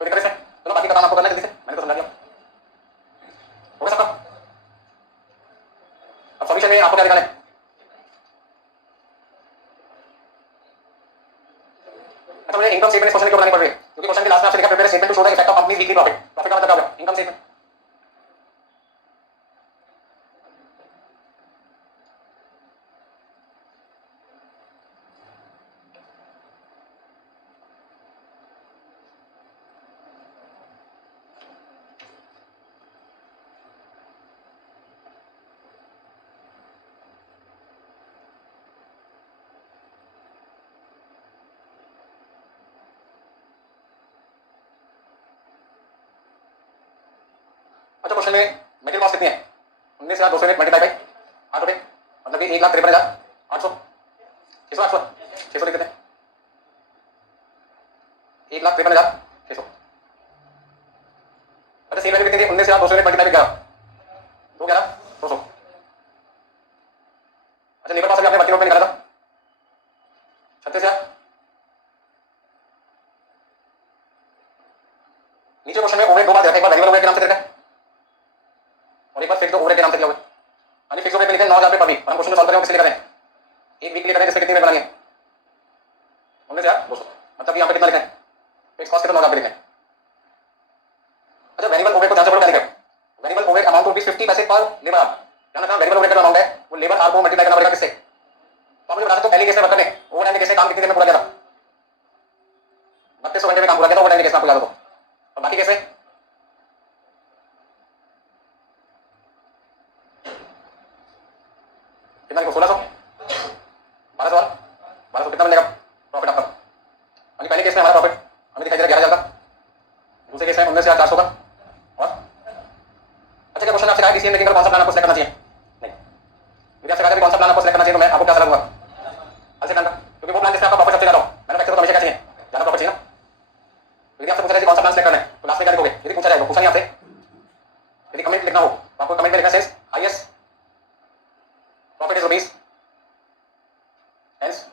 तो दिक्कत है चलो बाकी का काम आपको करना है जल्दी से मैंने तो समझा दिया हो गया सबका अब सॉल्यूशन में आपको क्या निकालना है अच्छा मुझे इनकम स्टेटमेंट क्वेश्चन क्यों बनानी पड़ रही है क्योंकि क्वेश्चन के लास्ट में आपसे लिखा prepare statement to show the effect of company's weekly profit profit का मतलब क्या होगा इनकम स्टेटमेंट अच्छा क्वेश्चन में मटेरियल कॉस्ट कितनी है? 19,200 यूनिट मल्टीप्लाई बाई 8 रुपये, मतलब कि 1,53,800, 600 800 600 लिख देते हैं, 1,53,600। अच्छा सेम वैल्यू कितनी थी? 19,200 यूनिट मल्टीप्लाई बाई 11, 2,11,200। अच्छा लेबर कॉस्ट अभी आपने वर्किंग नोट में निकाला था 36,000। नीचे क्वेश्चन में ओवरहेड दो बार दिया था, एक बार वेरिएबल ओवरहेड के नाम से दिया है और एक बार फिक्स्ड ओवरहेड के नाम से दिया हुआ है। यानी फिक्स्ड ओवरहेड पे लिखा है 9,000 रुपये पर वीक, हम क्वेश्चन में सॉल्व कर रहे हैं किससे लिखा है? एक वीक के लिए कर रहे हैं जिसमें कितनी यूनिट बनानी है? 19,200, मतलब यहाँ पे कितना लिखा है? फिक्स कॉस्ट कितना 9,000 लिखा है। अच्छा वेरिएबल ओवरहेड को ध्यान से पढ़ो क्या लिखा है? Variable overhead amount to be 50 पैसे पर लेबर आवर। ध्यान रखना वेरिएबल ओवरहेड का अमाउंट है वो लेबर आवर को मल्टीप्लाई करना पड़ेगा किससे? तो मुझे बता सकते हो पहले केस में वर्कर ने ओवरटाइम में कैसे काम कितनी देर में पूरा किया था? 3200 घंटे में काम पूरा किया था ओवरटाइम केस में, आपको याद हो तो। और बाकी कैसे? कितना लिखो? 1600, 1200, 1200 कितना बनेगा प्रॉफिट आपका? यानी पहले केस में हमारा प्रॉफिट हमें दिखाई दे रहा है 11,000 का, दूसरे केस में 19,400 का। और अच्छा क्या क्वेश्चन आपसे कहा डिसीजन मेकिंग का कौन सा प्लान आपको सिलेक्ट करना चाहिए? नहीं, मुझे आपसे कहा था कौन सा प्लान आपको सिलेक्ट करना चाहिए, तो मैं आपको क्या सलाह दूंगा? अलसे प्लान का, क्योंकि वो प्लान जिसमें आपका प्रॉफिट सबसे ज्यादा हो। मैन्युफैक्चर को हमेशा क्या चाहिए? ज्यादा प्रॉफिट चाहिए ना। यदि आपसे पूछा जाए कौन सा प्लान सिलेक्ट करना है तो लास्ट में क्या लिखोगे? यदि पूछा जाएगा, पूछा नहीं आपसे, यदि कमेंट लिखना हो तो आपको कमेंट में लिखना sales highest profit is rupees hence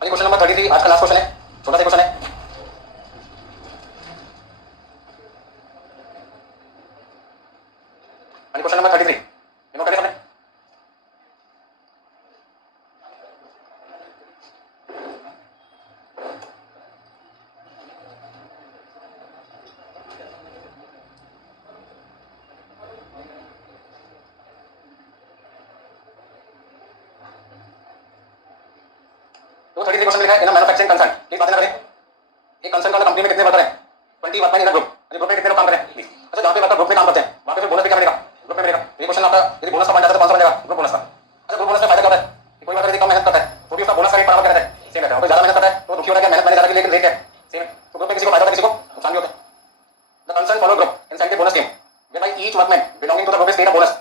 question number 33 आज का लास्ट क्वेश्चन है, छोटा सा क्वेश्चन है। क्वेश्चन नंबर 33 नोट करिए सबने। तो 33 क्वेश्चन लिखा है इन मैन्युफैक्चरिंग कंसर्न, प्लीज बातें ना करें। एक कंसर्न वाला कंपनी में कितने वर्कर हैं? 20 वर्कर इन ग्रुप, ग्रुप में कितने लोग काम कर रहे हैं प्लीज। अच्छा जहां पे वर्कर ग्रुप में काम करते हैं वहां पे बोनस भी क्या मिलेगा? ग्रुप में मिलेगा। ये क्वेश्चन आपका यदि बोनस का बन जाता है तो कौन सा बनेगा? ग्रुप बोनस का। अच्छा ग्रुप बोनस में फायदा क्या होता है? कोई वर्कर यदि कम मेहनत करता है तो भी उसका बोनस का रेट बराबर क्या रहता है? सेम रहता है। कोई ज्यादा मेहनत करता है तो दुखी होता है, मेहनत मैंने ज्यादा की लेकिन रेट है सेम। तो ग्रुप में किसी को फायदा होता है किसी को नुकसान भी होता है। The concern follow group inside the bonus scheme whereby each workman belonging to the group is paid a bonus।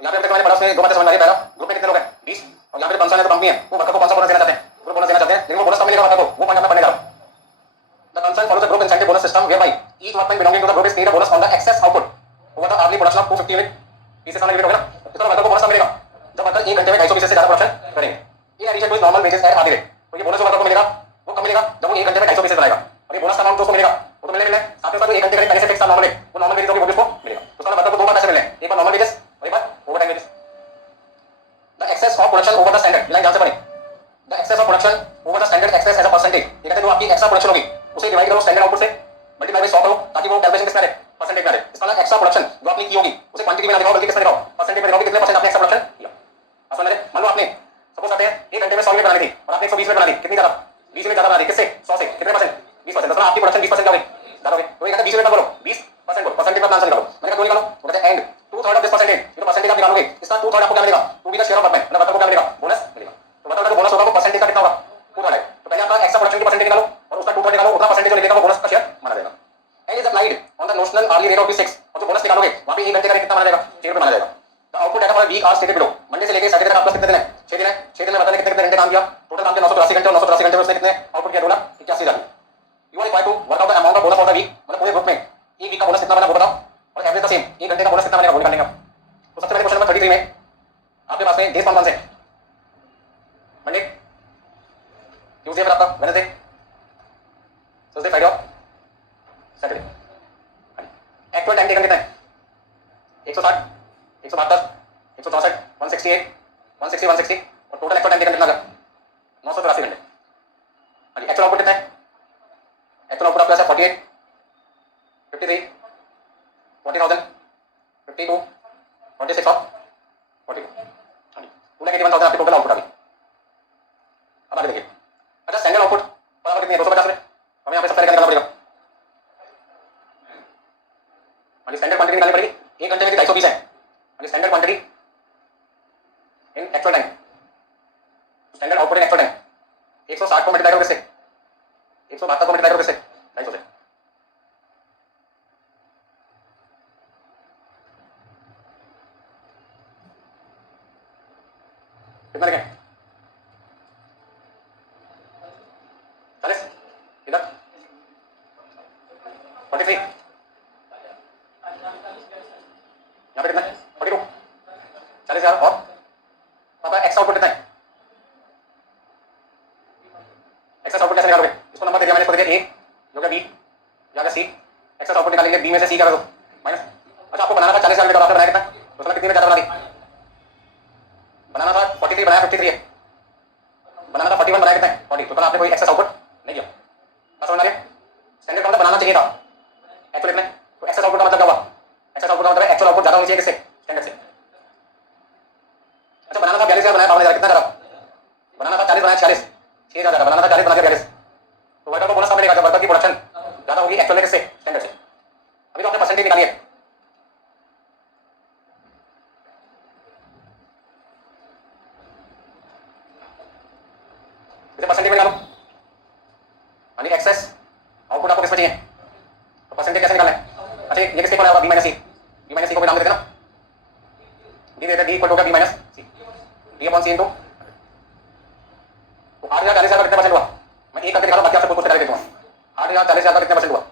यहाँ पे मैंने बड़ा उसमें दो बातें समझ आ रही है। पहला ग्रुप में कितने लोग हैं? 20। और यहाँ पे कंसर्न है तो कंपनी है वो वर्कर को कौन सा बोनस देना चाहते हैं? ग्रुप बोनस देना चाहते हैं, लेकिन वो बोनस कब मिलेगा वर्कर को? वो पॉइंट हमें पढ़ने जा रहा हूं। The concern follows the group incentive bonus system whereby each workman belonging to the group is paid a bonus on the excess output over the hourly production of 250 unit pieces वाला यूनिट होगा ना, इतना वर्कर को बोनस कब मिलेगा? जब वर्कर 1 घंटे में 250 पीसेस से ज्यादा प्रोडक्शन करेंगे। In addition to normal wages at हार्डली रेट। तो ये बोनस जो वर्कर को मिलेगा वो कब मिलेगा? जब वो 1 घंटे में 250 पीसेस बनाएगा। और ये बोनस का अमाउंट जो उसको मिलेगा वो तो मिलने साथ में साथ 1 घंटे पहले से फिक्स था नॉर्मल रेट, वो नॉर्मल वेजेस होगी वो भी उसको मिलेगा। तो उसका वर्कर को दो बार पैसे मिलने हैं, एक बार नॉर्मल वेजेस और एक बार overtime wages. The excess of production over the standard, line ध्यान से पढ़ें। The excess of production over the standard excess as a percentage, ये कहते हैं जो आपकी एक्स्ट्रा प्रोडक्शन होगी उसे डिवाइड करो स्टैंडर्ड आउटपुट से, मल्टीप्लाई बाय 100 करो ताकि वो कैलकुलेशन किसमें आ रहे? परसेंटेज में आ रहे। इसका मतलब एक्स्ट्रा प्रोडक्शन जो आपने की होगी उसे क्वांटिटी में ना दिखाओ बल्कि किसमें दिखाओ? परसेंटेज में दिखाओ कि कितने परसेंट आपने एक्स्ट्रा प्रोडक्शन किया। अब समझ रहे? मान लो आपने सपोज करते हैं 1 घंटे में 100 यूनिट बनानी थी और आपने 120 यूनिट बना दी, कितनी ज्यादा? 20 यूनिट ज्यादा बना दी, किससे? 100 से। कितने परसेंट? 20%। मतलब आपकी प्रोडक्शन 20% ज्यादा हो गई। तो ये कहते हैं 20 यूनिट बोलो 20% बोलो, परसेंटेज का प्लान निकालो। मैंने कहा दो निकालो, वो कहते हैं एंड 2/3 ऑफ दिस परसेंटेज, ये तो परसेंटेज आप निकालोगे इसका 2/3 आपको क्या मिलेगा? To be the share of workman, मतलब वर्कर को क्या मिलेगा? बोनस मिलेगा। तो वर्कर का जो बोनस होगा वो परसेंटेज का कितना होगा? 2/3 है। तो पहले आपका एक्स्ट्रा प्रोडक्शन की परसेंटेज निकालो और उसका 2/3 निकालो, उतना परसेंटेज जो निकलेगा वो बोनस का शेयर माना जाएगा। And is applied on the notional hourly rate of 6। और जो बोनस निकालोगे वहां पे 1 घंटे का रेट कितना week are stated below. Monday से लेकर सैटरडे तक आपका कितने दिन है? 6 दिन है। 6 दिन में बताने कितने घंटे काम किया? टोटल काम किया 983 घंटे और 983 घंटे में उसने कितने आउटपुट किया? 2,81,000। You are required to work out the amount of bonus for the week. मतलब पूरे ग्रुप में एक वीक का बोनस कितना बना वो बताओ और एवरेज द सेम। एक घंटे का बोनस कितना बनेगा वो निकालेंगे। तो सबसे पहले क्वेश्चन नंबर 33 में आपके पास में डेज कौन कौन से हैं? मंडे, ट्यूसडे, फिर आपका वेडनेसडे, थर्सडे, फ्राइडे और सैटरडे। एक्चुअल टाइम टेकन कितना है? 160, 172, 164, 168, 160, 160 और टोटल एक्चुअल टाइम टेकन कितना? 984 घंटे। हाँ जी, एक्चुअल आउटपुट कितना है? एक्चुअल आउटपुट आपका है 48, 53, 40,000, 52, 46 और 42। हाँ जी, 2,81,000 आपकी टोटल आउटपुट आ गई। अब आगे देखिए। अच्छा, स्टैंडर्ड आउटपुट बराबर कितनी है? 250 में। हमें यहाँ पे सबसे पहले क्या निकालना पड़ेगा? हाँ जी, स्टैंडर्ड क्वांटिटी निकालनी पड़ेगी। एक घंटे में 250 है। हाँ जी, standard quantity in actual time, standard output in actual time 160 को मल्टीप्लाई करो किससे? 172 को मल्टीप्लाई करो किससे? 250 से। कितना लिखें? 40 इधर 43 यहाँ पे कितना है? 42, 40,000 और आपका एक्स आउटपुट कितना है? एक्सेस आउटपुट कैसे निकालोगे? इसको नंबर दे दिया मैंने, इसको दे दिया ए जो कि बी या सी। एक्सेस आउटपुट निकालेंगे बी में से सी क्या करो माइनस। अच्छा, आपको बनाना था 40,000 लीटर, आपने बनाया कितना? तो उसमें कितनी में ज्यादा बना दी? बनाना था 43, बनाया 53 है। बनाना था 41, बनाया कितना है? 40। तो आपने कोई एक्सेस आउटपुट नहीं किया। समझ आ गया? स्टैंडर्ड का मतलब बनाना चाहिए था, एक्चुअल इतने। तो एक्सेस आउटपुट का मतलब क्या हुआ? एक्सेस आउटपुट का मतलब एक्चुअल आउटपुट ज्यादा होनी चाहिए किससे? स्टैंडर्ड से। अच्छा, बनाना था 42,000, बनाया 52,000, कितना ज्यादा? बनाना था 40, बनाया 46, 6,000 ज्यादा। बनाना था 40, बना दिया 42। तो वर्कर को बोनस कब मिलेगा? जब वर्कर की प्रोडक्शन ज्यादा होगी एक्चुअल में किससे? स्टैंडर्ड से। अभी तो आपने परसेंटेज निकाली है। इसे परसेंटेज में निकालो। यानी एक्सेस आउटपुट आपको किसमें चाहिए? तो परसेंटेज कैसे निकालना है? अच्छा, ये किसके इक्वल है? B minus C. B minus C को भी नाम देते ना, डी देते, D equal to B minus C, D upon C into. तो 8,000 40,000 का कितना परसेंट हुआ? मैं एक करके निकालो, बाकी आपसे कुछ करके दे दूंगा। 8,000 40,000 का कितना परसेंट हुआ?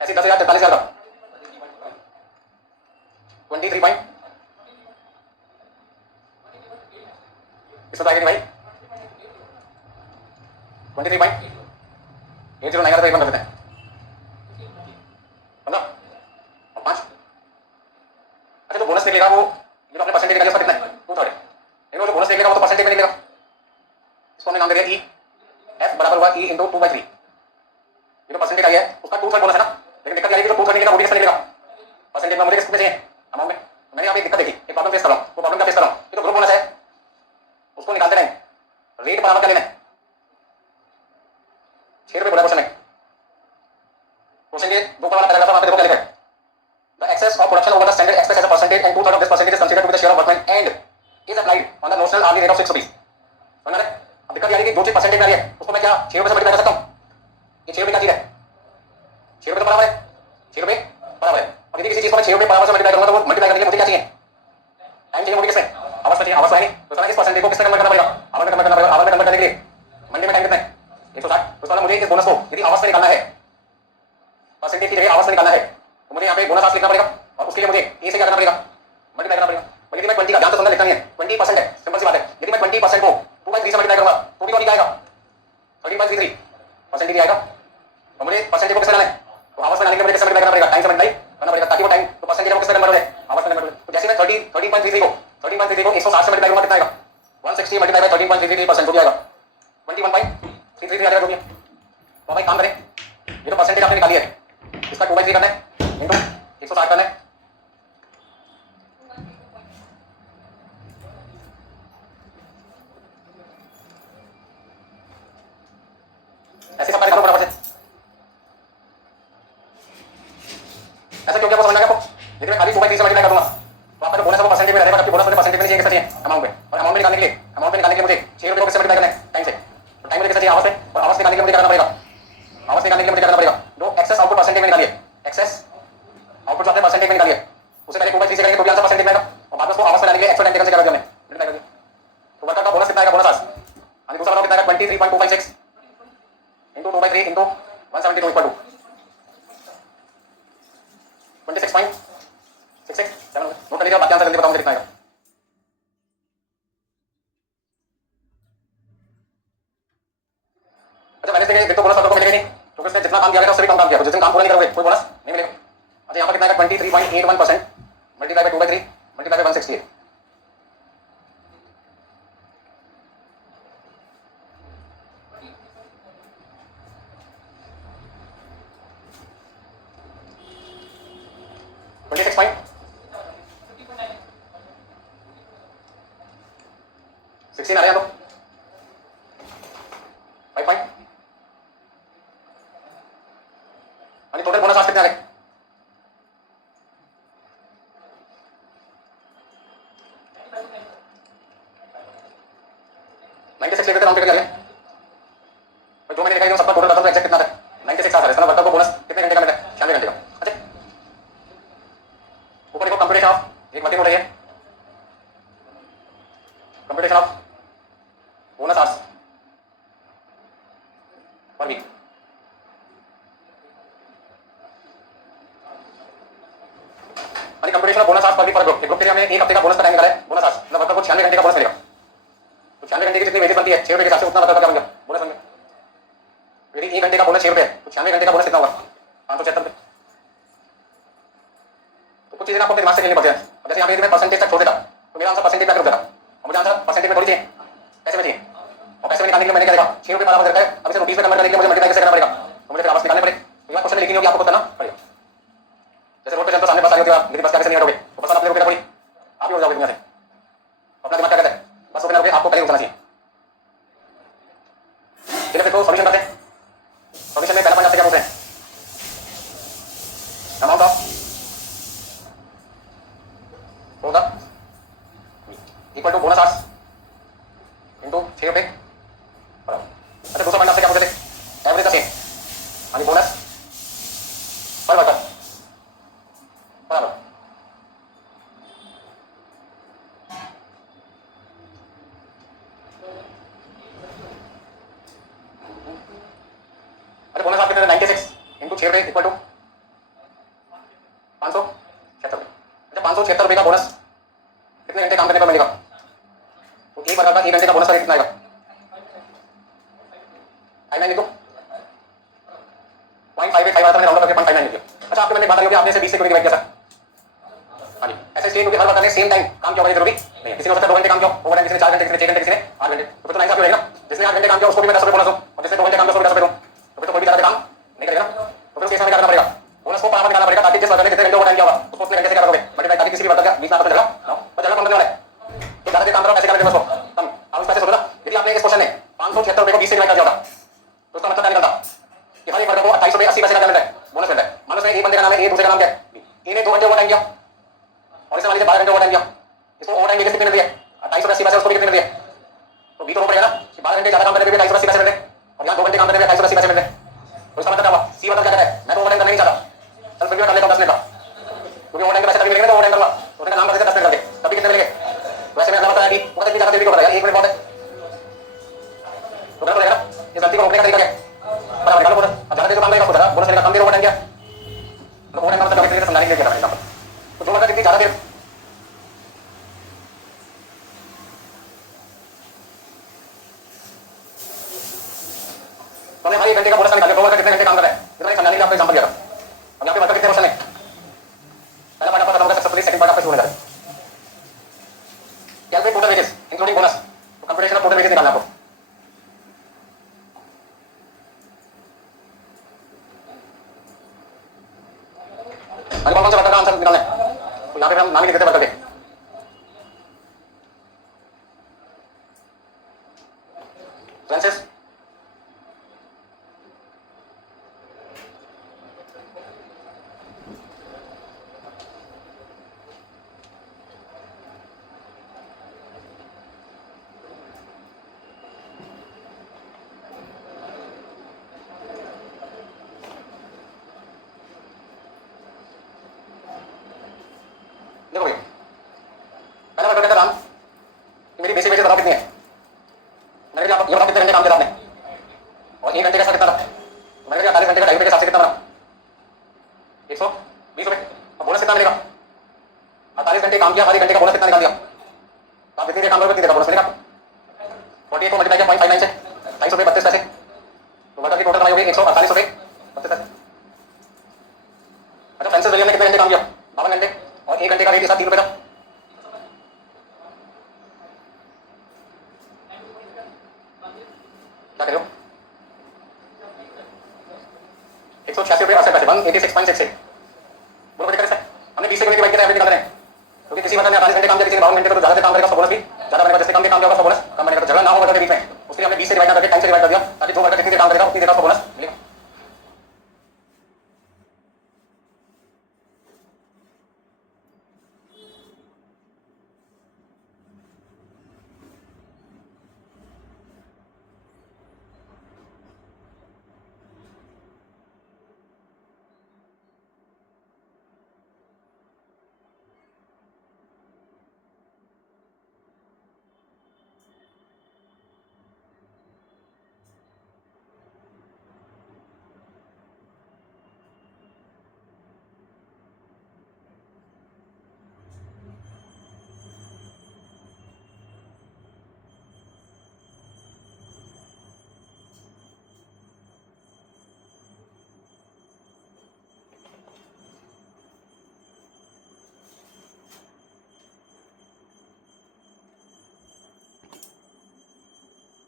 ऐसे 10,000 43,000 का 23 पॉइंट। इसको तो आएगी भाई 23.809 का, तो एक बंद कर देते हैं 15 और 5। अच्छा, जो बोनस निकलेगा वो, ये तो आपने परसेंटेज निकाली, उसका कितना है? 2/3। लेकिन वो जो बोनस निकलेगा वो तो परसेंटेज में निकलेगा। इसको हमने नाम दे दिया ई एफ बराबर हुआ ई इंटू 2/3। ये तो परसेंटेज आई है, उसका 2/3 बोनस है ना। लेकिन दिक्कत ये आई कि जो 2/3 निकलेगा वो भी किसमें निकलेगा? परसेंटेज में। मुझे किसमें चाहिए? अमाउंट में। मैंने यहाँ पे एक दिक्कत देखी, एक प्रॉब्लम फेस कर रहा हूँ। वो प्रॉब्लम क्या फेस कर रहा हूँ? ये तो ग्रुप बोनस है, उसको निकालते टाइम रेट बराबर क्या लेना है? 6 रुपये बोला क्वेश्चन में। क्वेश्चन ये दो वाला पैराग्राफ वहां पे देखो क्या लिखा है? The excess of production over the standard expressed as a percentage and 2/3 of this percentage is considered to be the share of workman and is applied on the notional hourly rate of 6 rupees. समझ रहे? अब दिक्कत ये आ रही है कि जो चीज परसेंटेज में आ रही है उसको मैं क्या 6 रुपये से मल्टीप्लाई कर सकता हूँ? ये 6 रुपये क्या चीज है? 6 रुपये तो बराबर है, 6 रुपये बराबर है। अब यदि किसी चीज को मैं 6 रुपये बराबर से मल्टीप्लाई करूंगा तो वो मल्टीप्लाई करने के लिए मुझे क्या चाहिए? टाइम चाहिए। मुझे किसमें? आवर्स में चाहिए। आवर्स में नहीं तो इस परसेंटेज को किससे कन्वर्ट करना पड़ेगा? आवर में कन्वर्ट करना पड़ेगा। आवर में कन्वर्ट करने के लिए मंडे में टाइम कितना है? 160। तो उसका मुझे इस बोनस को यदि आवर्स में निकालना है, परसेंटेज की जगह आवर्स में निकालना है, तो मुझे यहाँ पे बोनस आवर्स लिखना पड़ेगा और उसके लिए मुझे ए से क्या करना पड़ेगा? मल्टीप्लाई करना पड़ेगा। और यदि मैं 20 का, ध्यान से सुनना, लिखना नहीं है, 20% है, सिंपल सी बात है। यदि मैं 20% को 2/3 से मल्टीप्लाई करूंगा तो भी क्या आएगा? 13.33 परसेंटेज आएगा। तो मुझे परसेंटेज को किससे लाना है? तो आवर्स में लाने के लिए मुझे किससे मल्टीप्लाई करना पड़ेगा? टाइम से मल्टीप्लाई करना पड़ेगा, ताकि वो टाइम तो परसेंटेज को किससे कन्वर्ट हो जाए? आवर्स में कन्वर्ट हो जाए। तो जैसे मैं 13.33 को 160 से मल्टीप्लाई करूंगा कितना आएगा? 160 मल्टीप्लाई बाय 13.33% हो जाएगा 21.333 आ जाएगा जो भी। तो भाई काम करें, ये तो परसेंटेज आपने निकाली है, इसका 2/3 करना है इंटू 160 करना है। ऐसे सब करो बराबर से। ऐसा क्यों? क्या समझ में आ गया आपको? लेकिन मैं खाली 2/3 से मल्टीप्लाई कर दूंगा तो आपका जो बोनस है वो परसेंटेज में रहेगा, जबकि बोनस मुझे परसेंटेज में नहीं चाहिए, किससे चाहिए? अमाउंट में। और अमाउंट में निकालने के लिए मुझे 6 रुपये को किससे मल्टीप्लाई करना है? टाइम से। तो टाइम मुझे किससे चाहिए? आवर्स में। और आवर्स निकालने के लिए मुझे करना पड़ेगा, आवर्स निकालने के लिए मुझे करना पड़ेगा जो एक्सेस आउटपुट परसेंटेज में निकालिए। एक्सेस आउटपुट जो आपने परसेंटेज में निकालिए उसे पहले 2/3 से करेंगे तो भी आंसर परसेंटेज में आएगा। टाइम टेकन से क्या कर दिया हमने, मल्टीप्लाई कर दिया। तो वर्कआउट का बोनस कितना आएगा, बोनस आज, और दूसरा बताओ कितना आएगा, 23.256 into 2/3 into 172 equal to 26.66। Note कर लीजिए, बाकी आंसर जल्दी बताओ मुझे कितना आएगा। अच्छा पहले से दिन तो बोनस तो मिलेगा नहीं, क्योंकि उसने जितना काम किया उससे भी कम काम किया, तो जिस दिन काम पूरा नहीं करोगे कोई बोनस नहीं मिलेगा। अच्छा यहाँ पर कितना आएगा, 23.81% multiply by 2/3 multiply by 168। Sixteen आ रहे हैं तो 5 पॉइंट, यानी टोटल बोनस आज कितने आ गए, 96 लेते थे राउंड फिगर आ गया। जो मैंने दिखाई सबका टोटल बताओ एग्जैक्ट कितना था, 96 आ रहा है। इसका वर्कआउट को बोनस कितने घंटे का मिलता है, 96 घंटे का। अच्छा ऊपर देखो कंप्यूटेशन ऑफ एक वर्किंग हो रही है, computation of bonus hours per week. यानी computation of bonus hours per week for group, group के लिए हमने एक हफ्ते का बोनस का टाइम निकाला है, बोनस आवर्स मतलब वर्कआउट को 96 घंटे का बोनस मिलेगा। तो 96 घंटे की जितनी वेजेस बनती है 6 रुपए के हिसाब से उतना वर्कआउट क्या बन गया, बोनस बन गया। यदि 1 घंटे का बोनस 6 रुपए है तो 96 घंटे का बोनस कितना होगा, 576 रुपए। तो कुछ चीजें आपको अपने दिमाग से खेलनी पड़ती है। अब जैसे यहाँ पे मैं परसेंटेज तक छोड़ देता तो मेरा आंसर परसेंटेज तक रुक जाता, और मुझे आंसर परसेंटेज में थोड़ी चाहिए, पैसे में चाहिए। और पैसे में निकालने के लिए मैंने क्या देखा, 6 रुपए बराबर करता है, अब इसे रुपीस में कन्वर्ट करने के लिए मुझे मल्टीप्लाई कैसे करना पड़ेगा, तो मुझे फिर वापस निकालने पड़े। तो यहाँ क्वेश्चन में लिखनी होगी, आपको करना पड़ेगा। जैसे रोड पे चलते सामने बस आ रही होती है, लेकिन बस के आगे से नहीं हटोगे तो बस आप लोग थोड़ी आप ही हो जाओगे दुनिया से। अपना दिमाग क्या कहता है, बस रुकना होगा, आपको पहले उठना चाहिए। चलिए देखो सॉल्यूशन करते हैं। सॉल्यूशन में पहला पॉइंट आपसे क्या पूछ रहे हैं, अमाउंट ऑफ होगा equal to bonus hours into 6 रुपए बराबर। अच्छा दूसरा पॉइंट आपसे क्या पूछे थे, एवरेज का सेम यानी बोनस पर वर्कर बराबर। अरे बोनस आप कितने 96 इंटू 6 रुपए इक्वल टू 576 रुपए। अच्छा 576 रुपए का बोनस कितने घंटे काम करने पर मिलेगा, तो एक वर्कर का 1 घंटे का बोनस का रेट कितना आएगा, आई नाइन इंटू 0.585 आता है, राउंड करके 0.59 निकला। अच्छा आपको मैंने बात करी आपने इसे 20 से क्यों डिवाइड किया सर, हाँ जी ऐसे इसलिए क्योंकि हर वर्कर ने सेम टाइम काम किया होगा, जरूरी नहीं है। किसी ने हो सकता है 2 घंटे काम किया, ओवर टाइम किसी ने 4 घंटे, किसी ने 6 घंटे, किसी ने 8 घंटे, तो फिर तो 9 रहेगा ना। जिसने 8 घंटे काम किया उसको भी मैं 10 रुपए बोनस दूं, और जिसने 2 घंटे काम किया उसको भी 10 रुपए दूं, तो फिर तो कोई भी ज्यादा काम नहीं करेगा ना। तो फिर उस केस में क्या करना पड़ेगा, बोनस को बराबर निकालना पड़ेगा, ताकि जिस वर्कर ने जितने घंटे ओवर टाइम किया होगा उसको उतने घंटे से क्या करोगे मल्टीप्लाई, ताकि किसी भी वर्कर का 20 ना झगड़ा ना हो, तो झगड़ा कौन करने वाला है, तो ज्यादा देर काम करो पैसे क्या मिलेगा उसको कम। अब इस पैसे सोचो ना, यदि आपने इस क्वेश्चन में 576 रुपए को 20 से डिवाइड कर दिया होता तो उसका मतलब क्या निकलता कि हर एक वर्कर को 28 रुपए 80 पैसे का क्या मिलता है, बोनस मिलता है। मान लो एक बंदे का नाम है ए, दूसरे का नाम क्या है, इन्हें 2 घंटे ओवर टाइम किया और इसे मान लीजिए 12 घंटे ओवर टाइम किया, इसको ओवर टाइम कितने मिल रही है, 28 रुपए 80 पैसे, उसको भी कितने मिल रही है, तो बी तो पड़ेगा ना कि 12 घंटे ज्यादा काम करने पे भी 28 रुपए 80 पैसे मिल रहे हैं, और यहाँ 2 घंटे काम करने पे 28 रुपए 80 पैसे मिल रहे हैं। तो इसका मतलब क्या हुआ, सी मतलब क्या कहता है, मैं तो ओवर टाइम करना नहीं चाहता, चल फिर भी मैं कर लेता हूं 10 मिनट का, क्योंकि ओवर टाइम के पैसे तभी मिलेंगे तो ओवर टाइम करूंगा, तो उनका नाम कर देते 10 मिनट करके, तभी कितने मिलेंगे। वैसे मैं बताया कि वो इतनी ज्यादा देरी क्यों बताया, 1 मिनट बहुत है, तो गलत हो जाएगा ना। इस गलती को रोकने का तरीका क्या है, बराबर निकालो बोनस, अब ज्यादा देर जो काम करेगा उसको ज्यादा बोनस मिलेगा, कम देर ओवर टाइम किया तो ओवर टाइम का मतलब क्या समझाने के लिए किया था एग्जांपल। तो जो वर्कर जितनी ज्यादा देर तो हमें हर 1 घंटे का बोनस निकाले, वर्कर कितने घंटे काम कर रहा है, इतना समझाने के लिए आपको एग्जांपल दिया था। अब यहाँ पे वर्कर कितने क्वेश्चन है, पहला पार्ट आपका खत्म होगा सक्सेसफुली, सेकंड पार्ट आपका शुरू होने जा रहा है। Calculate total wages including bonus, तो कंप्यूटेशन ऑफ टोटल वेजेस निकालना आपको। कौन सा वर्कर का आंसर निकालना है, तो यहाँ पे हम नाम ही लिख देते हैं वर्कर के, फ्रांसिस देखो भाई कर कहता राम कि मेरी बेसिक वेजेस बताओ कितनी है। मैंने कहा आप ये बताओ कितने घंटे काम किया आपने और 1 घंटे का कितना था। मैंने कहा 48 घंटे का 2.5 रुपये के हिसाब से कितना बना 120 रुपये। और बोनस कितना मिलेगा 48 घंटे काम किया 12 घंटे का बोनस कितना निकाल दिया। आप जितनी देर काम करोगे उतनी देर का बोनस मिलेगा। 48 को मल्टीप्लाई किया 0.59 से 2.5 रुपये 32 पैसे तो वर्कर की टोटल कमाई होगी 148 रुपये 32 पैसे। अच्छा फ्रांसिस विलियम ने कितने घंटे काम किया 52 घंटे और 1 घंटे का रेट के साथ 3 रुपये था। क्या करो 186 रुपये 80 पैसे 186.66 बोलो कैसे हमने 20 से की बाइक के एवरेज निकाल रहे हैं क्योंकि किसी मतलब ने 48 घंटे काम किया किसी ने 52 घंटे तो ज्यादा काम करेगा उसका बोनस भी ज्यादा बनेगा। जैसे कम के काम किया उसका बोनस कम बनेगा तो झगड़ा ना हो वर्कर के बीच में उसके लिए हमने 20 से डिवाइड करके टाइम से डिवाइड कर दिया ताकि जो वर्कर जितनी देर काम करेगा उतनी देर का उसका बोनस